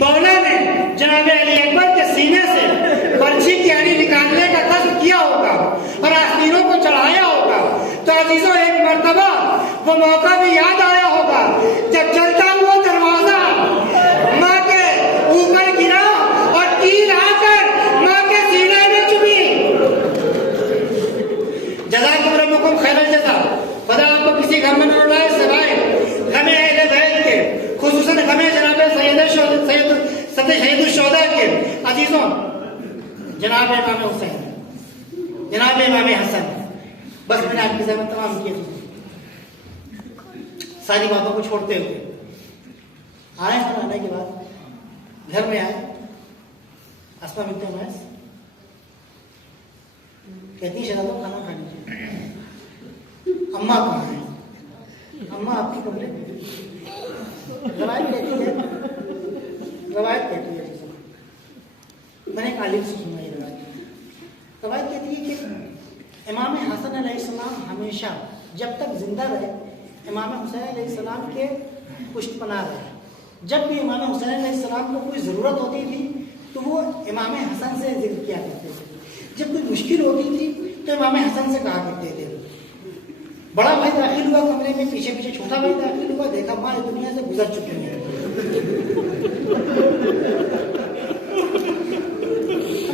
مولا نے جناب علی اکبر کے سینے سے برچی کی علی نکالنے کا قصد کیا ہوگا اور آستینوں کو چڑھایا ہوگا تو عزیزوں ایک مرتبہ وہ موقع بھی یاد آیا ہوگا جب چلتا ہوا دروازہ ماں کے اوپر گرا اور تیر آ کر ماں کے سینے میں چبھی. جزاکم ربکم خیر الجزا. خدا آپ کو کسی غم میں نہ اڑائے سوائے غم اہل بیت کے، خصوصاً غم جناب شہید الشہداء کے. عزیزوں جناب امام حسین، جناب امام حسن، بس میں نے آپ کی زحمت تمام کی. ساری باتوں کو چھوڑتے ہوئے آئے ہیں. آنے کے بعد گھر میں آئے، اسما بنت عمیس کہتی شہزادو کھانا کھا لیجیے. اماں کہاں ہیں؟ اماں آپ کی کمرے میں. روایت کہتی ہے میں نے ایک عالم سے سنا یہ روایت کہتی ہے کہ امام حسن علیہ السلام ہمیشہ جب تک زندہ رہے امام حسین علیہ السلام کے پشت پناہ رہے. جب بھی امام حسین علیہ السلام کو کوئی ضرورت ہوتی تھی تو وہ امام حسن سے ذکر کیا کرتے تھے. جب کوئی مشکل ہوتی تھی تو امام حسن سے کہا کرتے تھے. بڑا بھائی داخل ہوا کمرے میں، پیچھے پیچھے چھوٹا بھائی داخل ہوا، دیکھا ماں اس دنیا سے گزر چکی ہے.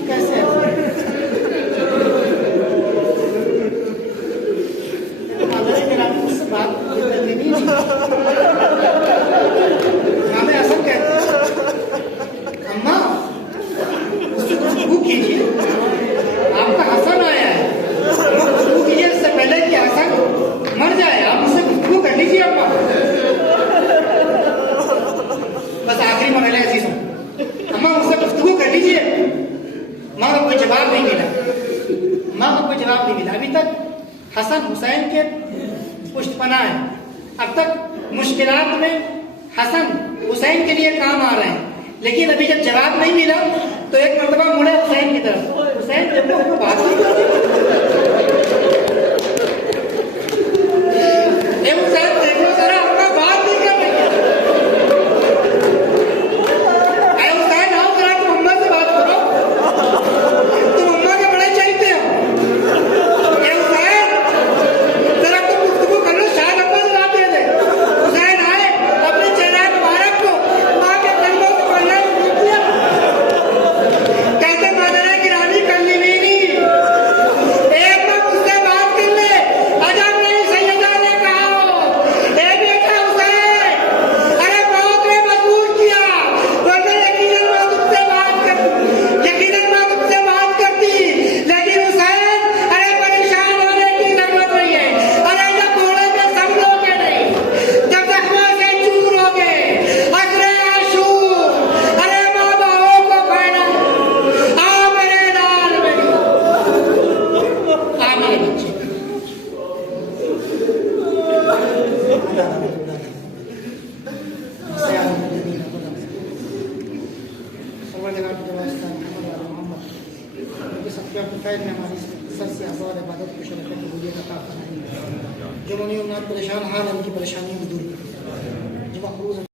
کیسے بات کرنی نہیں. امام حسن کہتے اماں اس سے گفتگو کیجیے، آپ کا حسن آیا ہے، گفتگو کیجیے اس سے پہلے کہ حسن مر جائے. آپ اس سے گفتگو کر لیجیے اماں. بس آخری مرحلہ عزیز ہوں، اماں اس سے گفتگو کر لیجیے. ماں کو کوئی جواب نہیں ملا، ماں کو کوئی جواب نہیں ملا. ابھی تک حسن حسین کے پشت پناہ ہے. اب تک مشکلات میں حسن حسین کے لیے کام آ رہے ہیں، لیکن ابھی جب جواب نہیں ملا تو ایک مرتبہ مڑے حسین کی طرف. حسین جب وہ بات نہیں کرتے حسین دیکھو ذرا اپنا بات نہیں کر رہے. اے حسین آؤ ذرا تم اماں سے بات کرو، تم اماں کے بڑے چاہتے ہو. اے حسین فیض میں ہماری سر سے آزاد عبادت کو شرف قبولیت عطا فرمائے. جو منی امت پریشان حال ان کی پریشانیوں کو دور